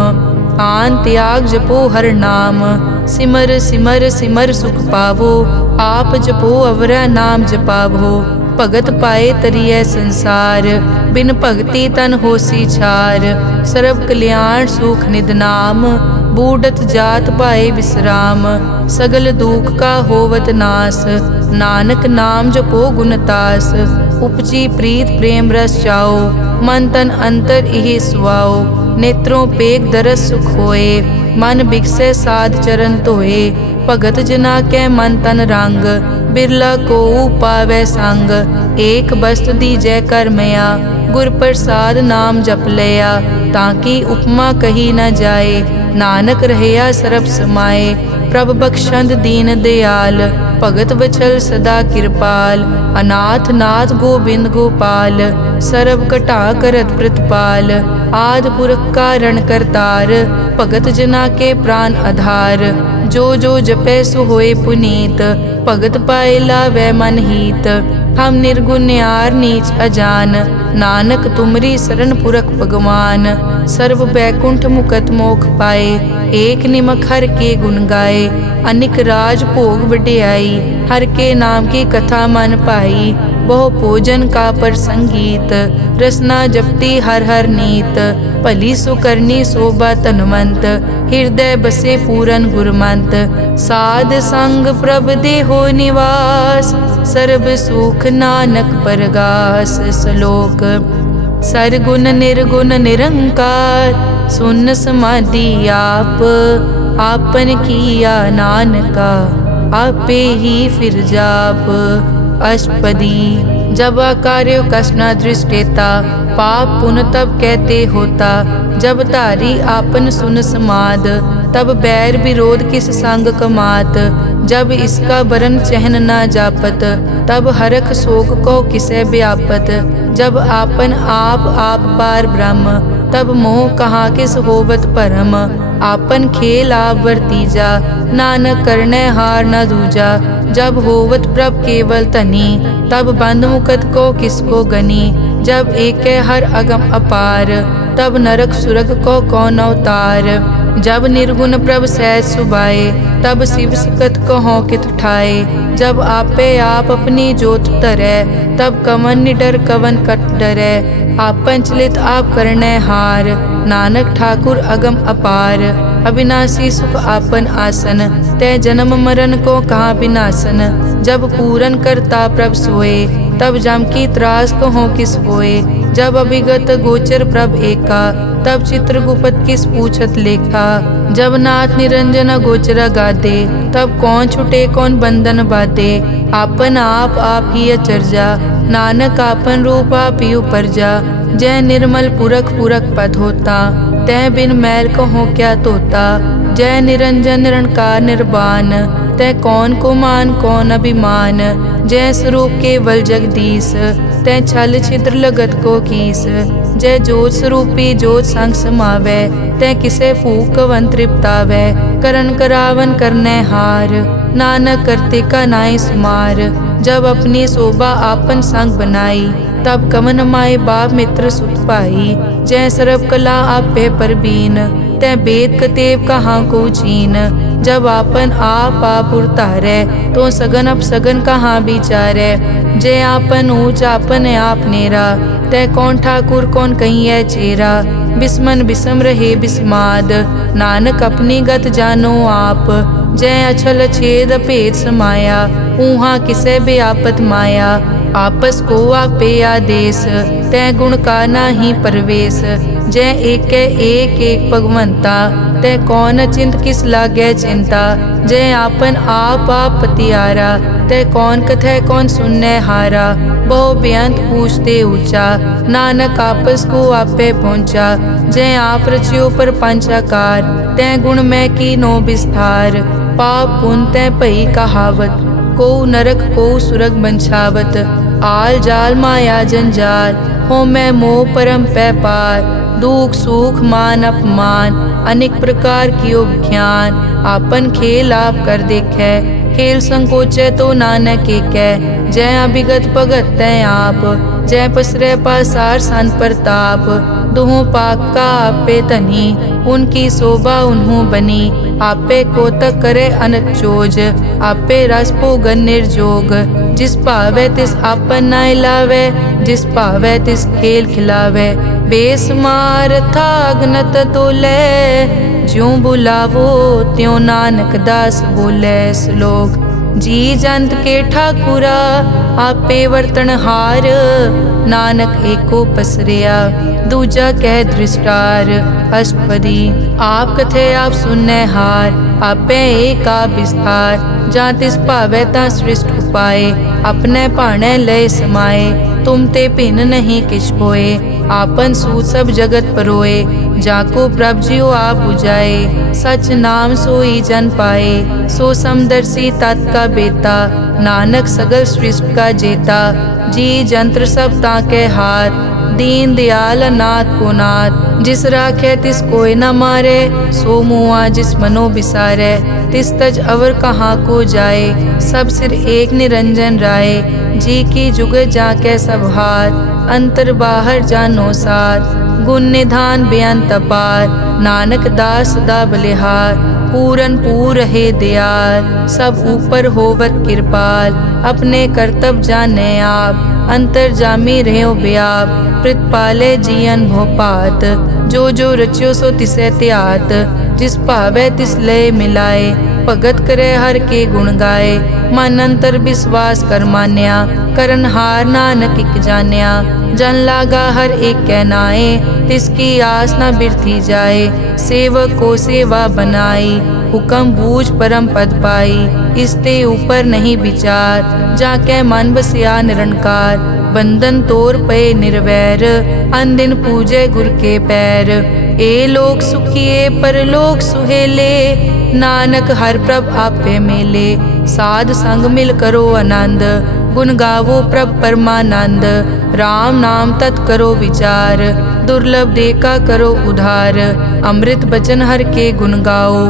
आन त्याग जपो हर नाम। सिमर सिमर सिमर सुख पावो, आप जपो अवरा नाम जपावो। भगत पाए तरिए संसार, बिन भगति तन होसी छार। सर्व कल्याण सुख निध नाम, बूढ़त जात पाए विश्राम। सगल दुख का होवत नास, नानक नाम जपो गुणतास। उपजी प्रीत प्रेम रस चाओ, मन तन अंतर इहि सुआओ। नेत्रों पेग दरस सुख होए, मन बिकसे साध चरण धोए। भगत जना के मन तन रंग, बिरला को पावै संग। एक बस्त दीजै कर मया, गुर प्रसाद नाम जप लिया। ताकि उपमा कही न जाए, नानक रहया सरब समाए। प्रभ बख्शंद दीन दयाल, भगत वचल सदा कृपाल। अनाथ नाथ गोबिंद गोपाल, सरब कटा करत प्रतिपाल। आद पुरख कारण करतार, भगत जना के प्राण आधार। जो जो जपै सो होए पुनीत, भगत पाए लावै मन हीत। हम निर्गुण न्यार नीच अजान, नानक तुमरी शरण पुरख भगवान। सर्व बैकुंठ मुकत मोख पाए, एक निमक हर के गुण गाए। अनिक राज भोग वड्याई, हर के नाम की कथा मन पाई। बहु भोजन का पर संगीत, रसना जपती हर हर नीत। भली सुकरनी शोभा तनवंत, हृदय बसे पूरन गुरमंत। साध संग प्रभ देहो निवास, सर्ब सुख नानक परगास। श्लोक सरगुण निर्गुण निरंकार, सुन समाधि आप। आपन किया नानका, आपे ही फिर जाप। अष्टपदी जब कार्यो कष्ण दृष्टेता, पाप पुन तब कहते होता। जब तारी आपन सुन समाद, तब बैर विरोध किस संग कमात। जब इसका बरन चहन ना जापत, तब हरख शोक को किसे व्यापत। जब आपन आप पार ब्रह्म, तब मोह कहाँ किस होवत परम। आपन खेल आप वर्तीजा, नानक करने हार न दूजा। जब होवत प्रभ केवल तनी, तब बंद मुकत को किसको गनी। जब एक हर अगम अपार, तब नरक सुरग को कौन अवतार। जब निर्गुण प्रभ सहज सुभाए, तब शिव सकत कहो कित ठाए। जब आपे आप अपनी जोत तरै, तब कवन निडर कवन कट डरै। आपन चलित आप करने हार, नानक ठाकुर अगम अपार। अविनाशी सुख आपन आसन, तै जन्म मरण को कहाँ विनाशन। जब पूरन करता प्रभ सोए, तब जम की त्रास कहो किस होए। जब अभिगत गोचर प्रभ एका, तब चित्रगुप्त किस पूछत लेखा। जब नाथ निरंजन गोचर गादे, तब कौन छुटे कौन बंधन बाधे। आपन आप ही अचरजा, नानक आपन रूप आप ही उपरजा। जय निर्मल पुरख पुरख पद होता, तै बिन मैल कहो क्या तोता। जय निरंजन निरंकार निर्वाण, तै कौन को मान कौन अभिमान। जय स्वरूप केवल जगदीश, तै छल छिद्र लगत को कीस। जय जोत स्वरूपी जोत संग समावै, तै किसे भूख कवन तृप्तावै। करन करावन करनै हार, नानक करते का नाई सुमार। जब अपनी शोभा आपन संग बनाई, तब कवन माए बाप मित्र सुत पाई। जय सर्व कला आपे परबीन, तै वेद कतेव कहाँ को चीन। जब आपन आप उरतारै, तो सगन अपसगन कहाँ विचारै। जय आपन ऊंच आपन आप नेरा, तै कौन ठाकुर कौन कहिए चेरा। बिस्मन बिसम रहे बिस्माद, नानक अपनी गत जानो आप। जय अछल छेद भेद समाया, ऊहा किसे बेआपत माया। आपस को आपे आदेश, तै गुण का नाही परवेश। जय एक भगवंता, तै कौन चिंत किस लागे चिंता। जय आपन आप पतियारा, तै कौन कथै कौन सुनने हारा। बहु बेअंत पूछते ऊंचा, नानक आपस को आपे पहुँचा। जय आप रचियो पर पंचाकार, तै गुण में की नो विस्तार। पाप पुन तै भई कहावत, को नरक को सुरग बंछावत। आल जाल माया जंजाल, हो मैं मोह परम पै पार। दुख सुख मान अपमान, अनेक प्रकार कियो विख्यान। आपन खेल आप कर देखे, खेल संकोचे तो नानक एकै। जय अभिगत भगत तै आप, जय पसरै पासार सन प्रताप। दुहों पाक का आपे धनी, उनकी शोभा उन्हों बनी। आपे कोतक करे अनत चोज, आपे रस भोगन निर्जोग। जिस भावे तिस आपन नाय लावे, जिस भावे तिस खेल खिलावे। बेसमार था अगनत तोले, ज्यों बुलावो त्यों नानक दास बोले। श्लोक। जी जंत के ठाकुरा, आपे वर्तन हार। नानक एको पसरिया, दूजा कह दृष्टार। अष्टपदी। आप कथे आप सुनने हार, आपे एक आप विस्तार। जा तिस भावे ता सृष्ट उपाय, अपने भाणे लय समाए। तुम ते भिन्न नहीं किछ होए, आपन सूत सब जगत परोए। जाको प्रभ जियो आप बुझाए, सच नाम सोई जन पाए। सो समदर्शी तत् का बेता, नानक सगल सृष्टि का जेता। जी जंत्र सब ताके हाथ, दीन दयाल अनाथ को नाथ। जिस राखे तिस कोई न मारे, सो मुआ जिस मनो बिसारे। तिस तज अवर कहाँ को जाए, सब सिर एक निरंजन राय। जी की जुग जाके सब हाथ, अंतर बाहर जानो साथ। गुण निधान बेअंत अपार, नानक दास सदा बलिहार। पूरन पूर रहे दयाल, सब ऊपर होवत कृपाल। अपने कर्तव्य जाने आप, अंतर जामी रहो व्याप। प्रतिपाले जियन भोपात, जो जो रचियो सो तिसे त्यात। जिस भावे तिस लय मिलाए, भगत करे हर के गुण गाए। मन अंतर विश्वास कर मान्या, करन हार नानक इक जान्या। जन लागा हर एक कै नाए, तिसकी आस न बिरथी जाए। सेवक को सेवा बनाई, हुक्म बूझ परम पद पाई। इसते ऊपर नहीं विचार, जाके मन बसिया निरंकार। बंधन तोर पे निर्वैर, अन दिन पूजे गुर के पैर। ए लोक सुखिए परलोक सुहेले, नानक हर प्रभ आपे मेले। साध संग मिल करो आनंद, गुण गावो प्रभ परमानंद। राम नाम तत् करो विचार, दुर्लभ देखा करो उधार। अमृत बचन हर के गुण गाओ,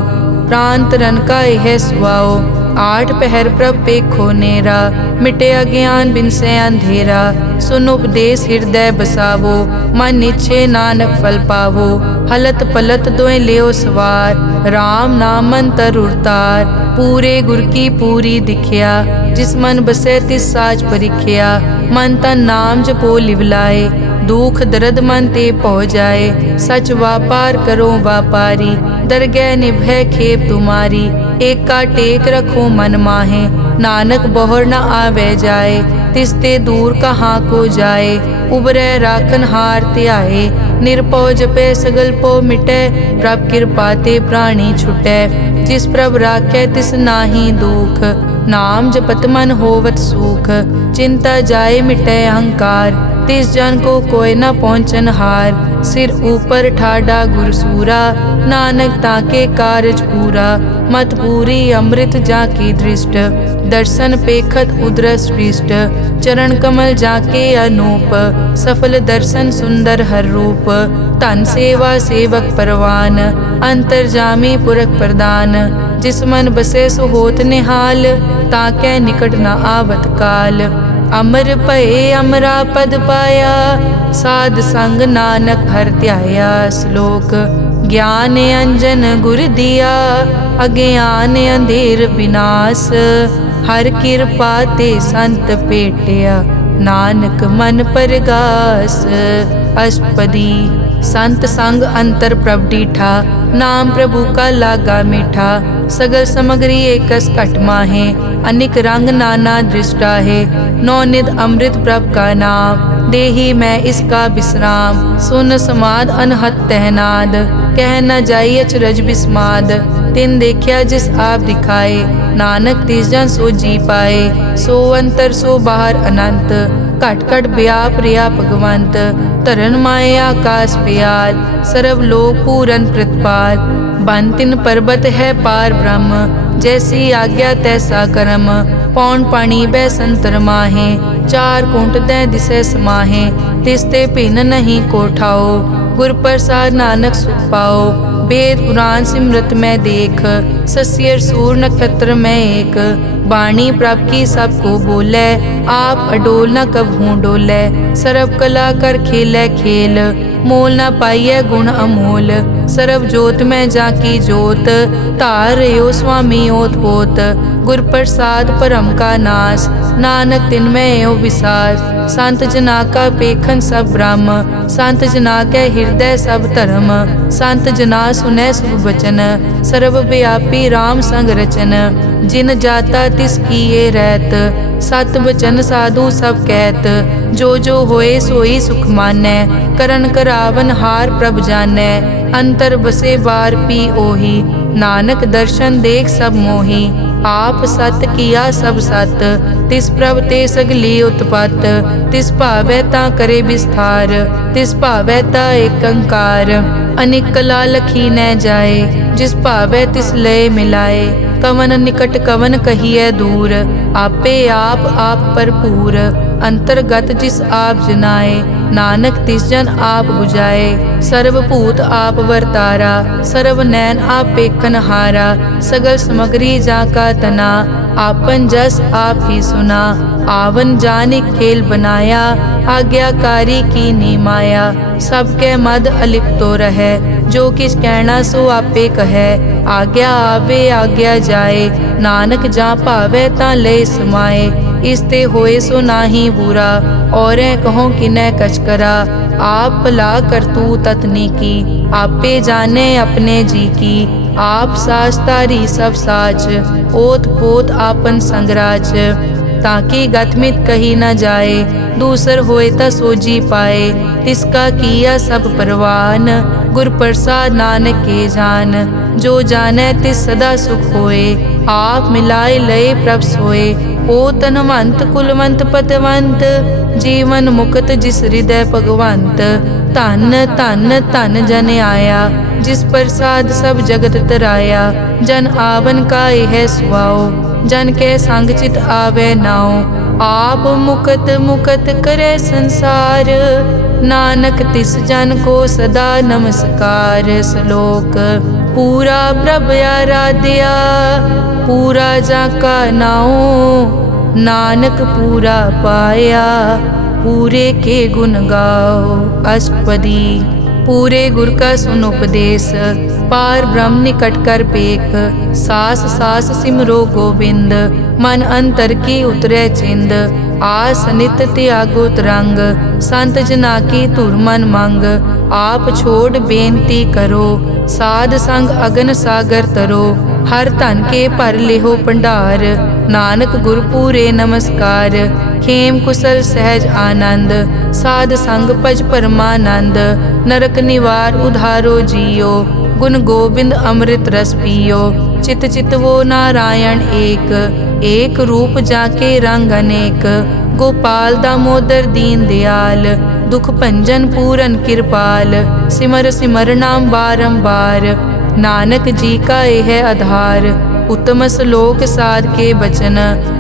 प्राण तरन का यह सुआओ। आठ पहर प्रभ पेखो नेरा, मिटे अज्ञान बिन से अंधेरा। सुन उपदेश हृदय बसावो, मन इच्छे नानक फल पावो। हलत पलत दोए लियो सवार, राम नाम मंतर उरतार। पूरे गुर की पूरी दिखिया, जिस मन बसे तिस साच परिख्या। मन तन नाम जपो लिवलाए, दुख दर्द मन ते पौ जाए। सच व्यापार करो व्यापारी, दरगह निभै खेप तुम्हारी। एक का टेक रखो मन माहे, नानक बहुर न आवे जाए। तिसते दूर कहाँ को जाए, उबरे राखन हार त्याए। निरपौ जपे सगल पो मिटे, प्रभ कृपा ते प्राणी छुटे। जिस प्रभ राखे तिस नाही दुख, नाम जपत मन होवत सुख। चिंता जाए मिटे अहंकार, तिस जन को कोय न पहुँचन हार। सिर ऊपर ठाडा गुरसूरा, नानक ताके कारज पूरा। मत पूरी अमृत जाकी दृष्ट, दर्शन पेखत उदरस पृष्ठ। चरण कमल जाके अनूप, सफल दर्शन सुंदर हर रूप। धन सेवा सेवक परवान, अंतर्जामी पुरख प्रदान। जिस मन बसे सो होत निहाल, ताकै निकट न आवत काल। अमर भये अमरा पद पाया, साध संग नानक हर ध्याया। श्लोक ज्ञान अंजन गुर दिया, अज्ञान अंधेर विनाश। हर किरपा ते संत पेटिया, नानक मन परगास। अष्टपदी संत संग अंतर प्रभ डीठा, नाम प्रभु का लागा मीठा। सगल समग्री एकस घट माहे, अनिक रंग नाना दृष्टा है। नौनिध अमृत प्रभ का नाम, देही मैं इसका विश्राम। सुन समाद अनहत तहनाद, कह न जाई अचरज बिस्माद। तिन देखिया जिस आप दिखाए, नानक तिस जन सो जी पाए। सो अंतर सो बाहर अनंत, घट घट व्याप रिया भगवंत। तरन माए आकाश प्यार, सर्व लोक पूरन प्रतिपाल। बन तिन पर्वत है पार ब्रह्म, जैसी आज्ञा तैसा कर्म। पौन पानी बै संतर माहे, चार कुंट दै दिसै समाहे। तिसते भिन्न नहीं कोठाओ, गुर प्रसाद नानक सुख पाओ। वेद पुराण सिमरत में देख, सस्यर सूर नक्षत्र में एक। वाणी प्रभ की सबको बोले, आप अडोल न कबहूँ डोले। सर्व कला कर खेलै खेल, मोल न पाइयै गुण अमोल। सर्व जोत में जाकी जोत, तारयो स्वामी ओत पोत। गुर प्रसाद परम का नाश, नानक तिनमें यो विसार। संत जना का पेखन सब ब्रह्म, संत जना के हृदय सब धर्म। संत जना सुनै शुभ वचन, सर्व व्यापी राम संग रचन। जिन जाता तिस किए रहत, सत वचन साधु सब कहत। जो जो होए सोई सुख मानै, करन करावन हार प्रभ जानै। अंतर बसे बार पी ओही, नानक दर्शन देख सब मोही। आप सत किया सब सत, तिस प्रभ ते सगली उत्पत। तिस भावै ता करे विस्तार, तिस भावै ता एकंकार। अनेक कला लखी न जाए, जिस भावै तिस लय मिलाए। कवन निकट कवन कहिए दूर, आपे आप भरपूर। अंतर्गत जिस आप जनाए, नानक तिस जन आप बुझाए। सर्वभूत आप वर्तारा, सर्व नैन आप पेखन हारा। सगल समग्री जाका तना, आपन जस आप ही सुना। आवन जाने खेल बनाया, आज्ञाकारी की नी माया। सबके मद अलिप्तो रहे, जो किस कहना सो आपे कहे। आज्ञा आवे आज्ञा जाए, नानक जा भावे ता ले समाए। इसते होए सो नाही बुरा, औरे कहो किनै कछ करा। आप भला करतू ततनी की, आपे जाने अपने जी की। आप साच तारी सब साच, ओत पोत आपन संगराज। ताकि गतमित कही न जाए, दूसर होए ता सोजी पाए। तिसका किया सब परवान, गुर प्रसाद नानक के जान। जो जाने तिस सदा सुख होए, आप मिलाए लय प्रभ सोए। ओ तनवंत कुलवंत पतवंत, जीवन मुक्त जिस हृदय भगवंत। धन धन धन जन आया, जिस प्रसाद सब जगत तराया। जन आवन का यह सुआओ, जन के संग चित आवे नाओ। आप मुकत मुकत करे संसार, नानक तिस जन को सदा नमस्कार। श्लोक पूरा प्रभ आराध्या, पूरा जाका नाओ। नानक पूरा पाया, पूरे के गुण गाओ। अष्टपदी पूरे गुर का सुन उपदेश, पार ब्रह्म निकट कर पेख। सास सास सिमरो गोविंद, मन अंतर की उतरे चिंद। आस नित त्यागो तरंग, संत जना की धुर मन मंग। आप छोड़ बेनती करो, साध संग अगन सागर तरो। हर धन के भर लेहो भंडार, नानक गुर पूरे नमस्कार। खेम कुशल सहज आनंद, साध संग भज परमानंद। नरक निवार उधारो जियो, गुण गोविंद अमृत रस पियो। चित चित वो नारायण एक, एक रूप जाके रंग अनेक। गोपाल दामोदर दीन दयाल, दुख भंजन पूरन कृपाल। सिमर सिमर नाम बारंबार, नानक जी का यह आधार। उत्तम श्लोक साध के बचन,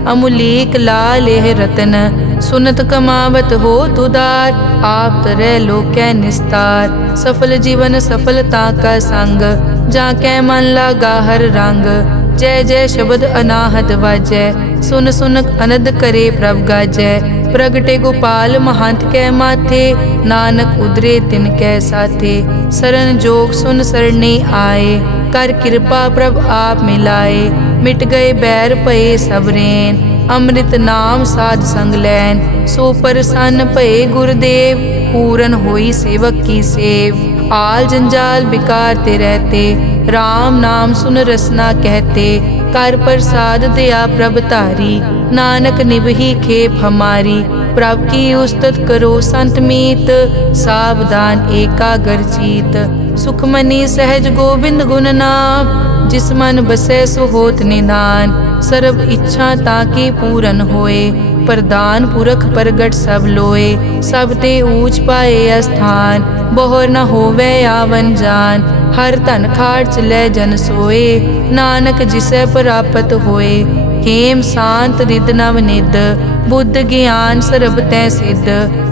अमुलीक लाल यह रतन। सुनत कमावत हो तुदार, आप तरह लोकै निस्तार। सफल जीवन सफलता का संग, जाकै मन लागा हर रंग। जय जय शब्द अनाहत वाजै, सुन सुन अनद करे प्रभ गाजै। प्रगटे गोपाल महंत कै माथे, नानक उदरे तिन कै साथे। सरन जोग सुन सरने आए, कर कृपा प्रभ आप मिलाए। मिट गए बैर भये सब रैन, अमृत नाम साध संग लैन। सो प्रसन्न भये गुरुदेव, पूरन होई सेवक की सेव। आल जंजाल बिकार ते रहते, राम नाम सुन रसना कहते। कर प्रसाद दया प्रभ तारी, नानक निभही खेप हमारी। प्रभ की उस्तत करो संत मीत, सावधान एकाग्र चीत। सुखमनी सहज गोबिंद गुण नाम, जिस मन बसै सो होत निधान। सर्व इच्छा ताकी पूरन होए, प्रदान पुरख प्रगट सब लोए। सब ते ऊंच पाए स्थान, बहुर न होवे आवन जान। हर धन खाट चलै जन सोए, नानक जिसे प्राप्त होए। हेम शांत रिद नव निद, बुद्ध ज्ञान सर्ब तै सिद्ध।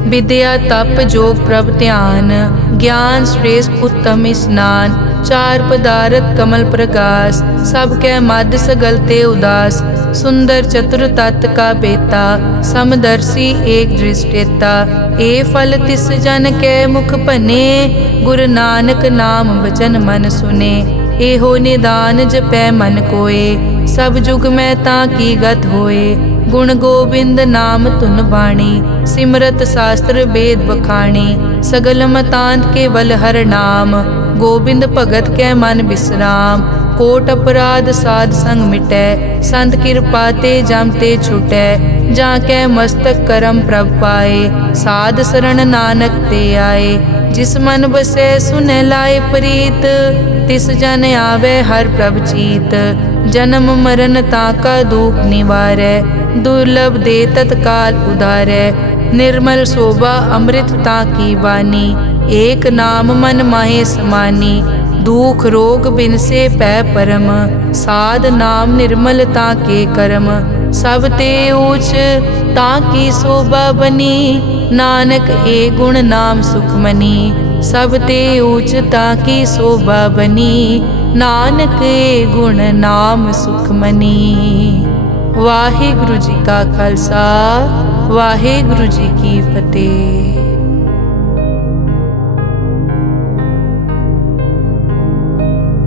विद्या तप जोग प्रभ ध्यान, ज्ञान श्रेष्ठ उत्तम स्नान। चार पदारथ कमल प्रकाश, सब कै मद सगल ते उदास। सुंदर चतुर तत् का बेता, समदर्शी एक दृष्टेता। ए फल तिस जन कै मुख बने, गुरु नानक नाम बचन मन सुने। एहो निदान जपै मन कोय, सब जुग में ताकी गत होए। गुण गोबिंद नाम धुन बाणी, सिमरत शास्त्र वेद बखाणी। सगल मतांत केवल हर नाम, गोबिंद भगत कै मन विश्राम। कोट अपराध साध संग मिटै, संत कृपा ते जम ते छुटै। जाकै मस्तक करम प्रभ पाए, साध शरण नानक ते आए। जिस मन बसै सुनै लाए प्रीत, तिस जन आवे हर प्रभ चीत। जन्म मरण ताका दुख निवारै, दुर्लभ दे तत्काल उधारै। निर्मल शोभा अमृत ताकी वानी, एक नाम मन माहे समानी। दुख रोग बिनसे पै परम, साध नाम निर्मल ताके करम। सब ते ऊच ताकी शोभा बनी, नानक ए गुण नाम सुखमनी। सब ते ऊच ताकी शोभा बनी, नानक ए गुण नाम सुखमनी। वाहिगुरु जी का खालसा, वाहिगुरु जी की फतेह।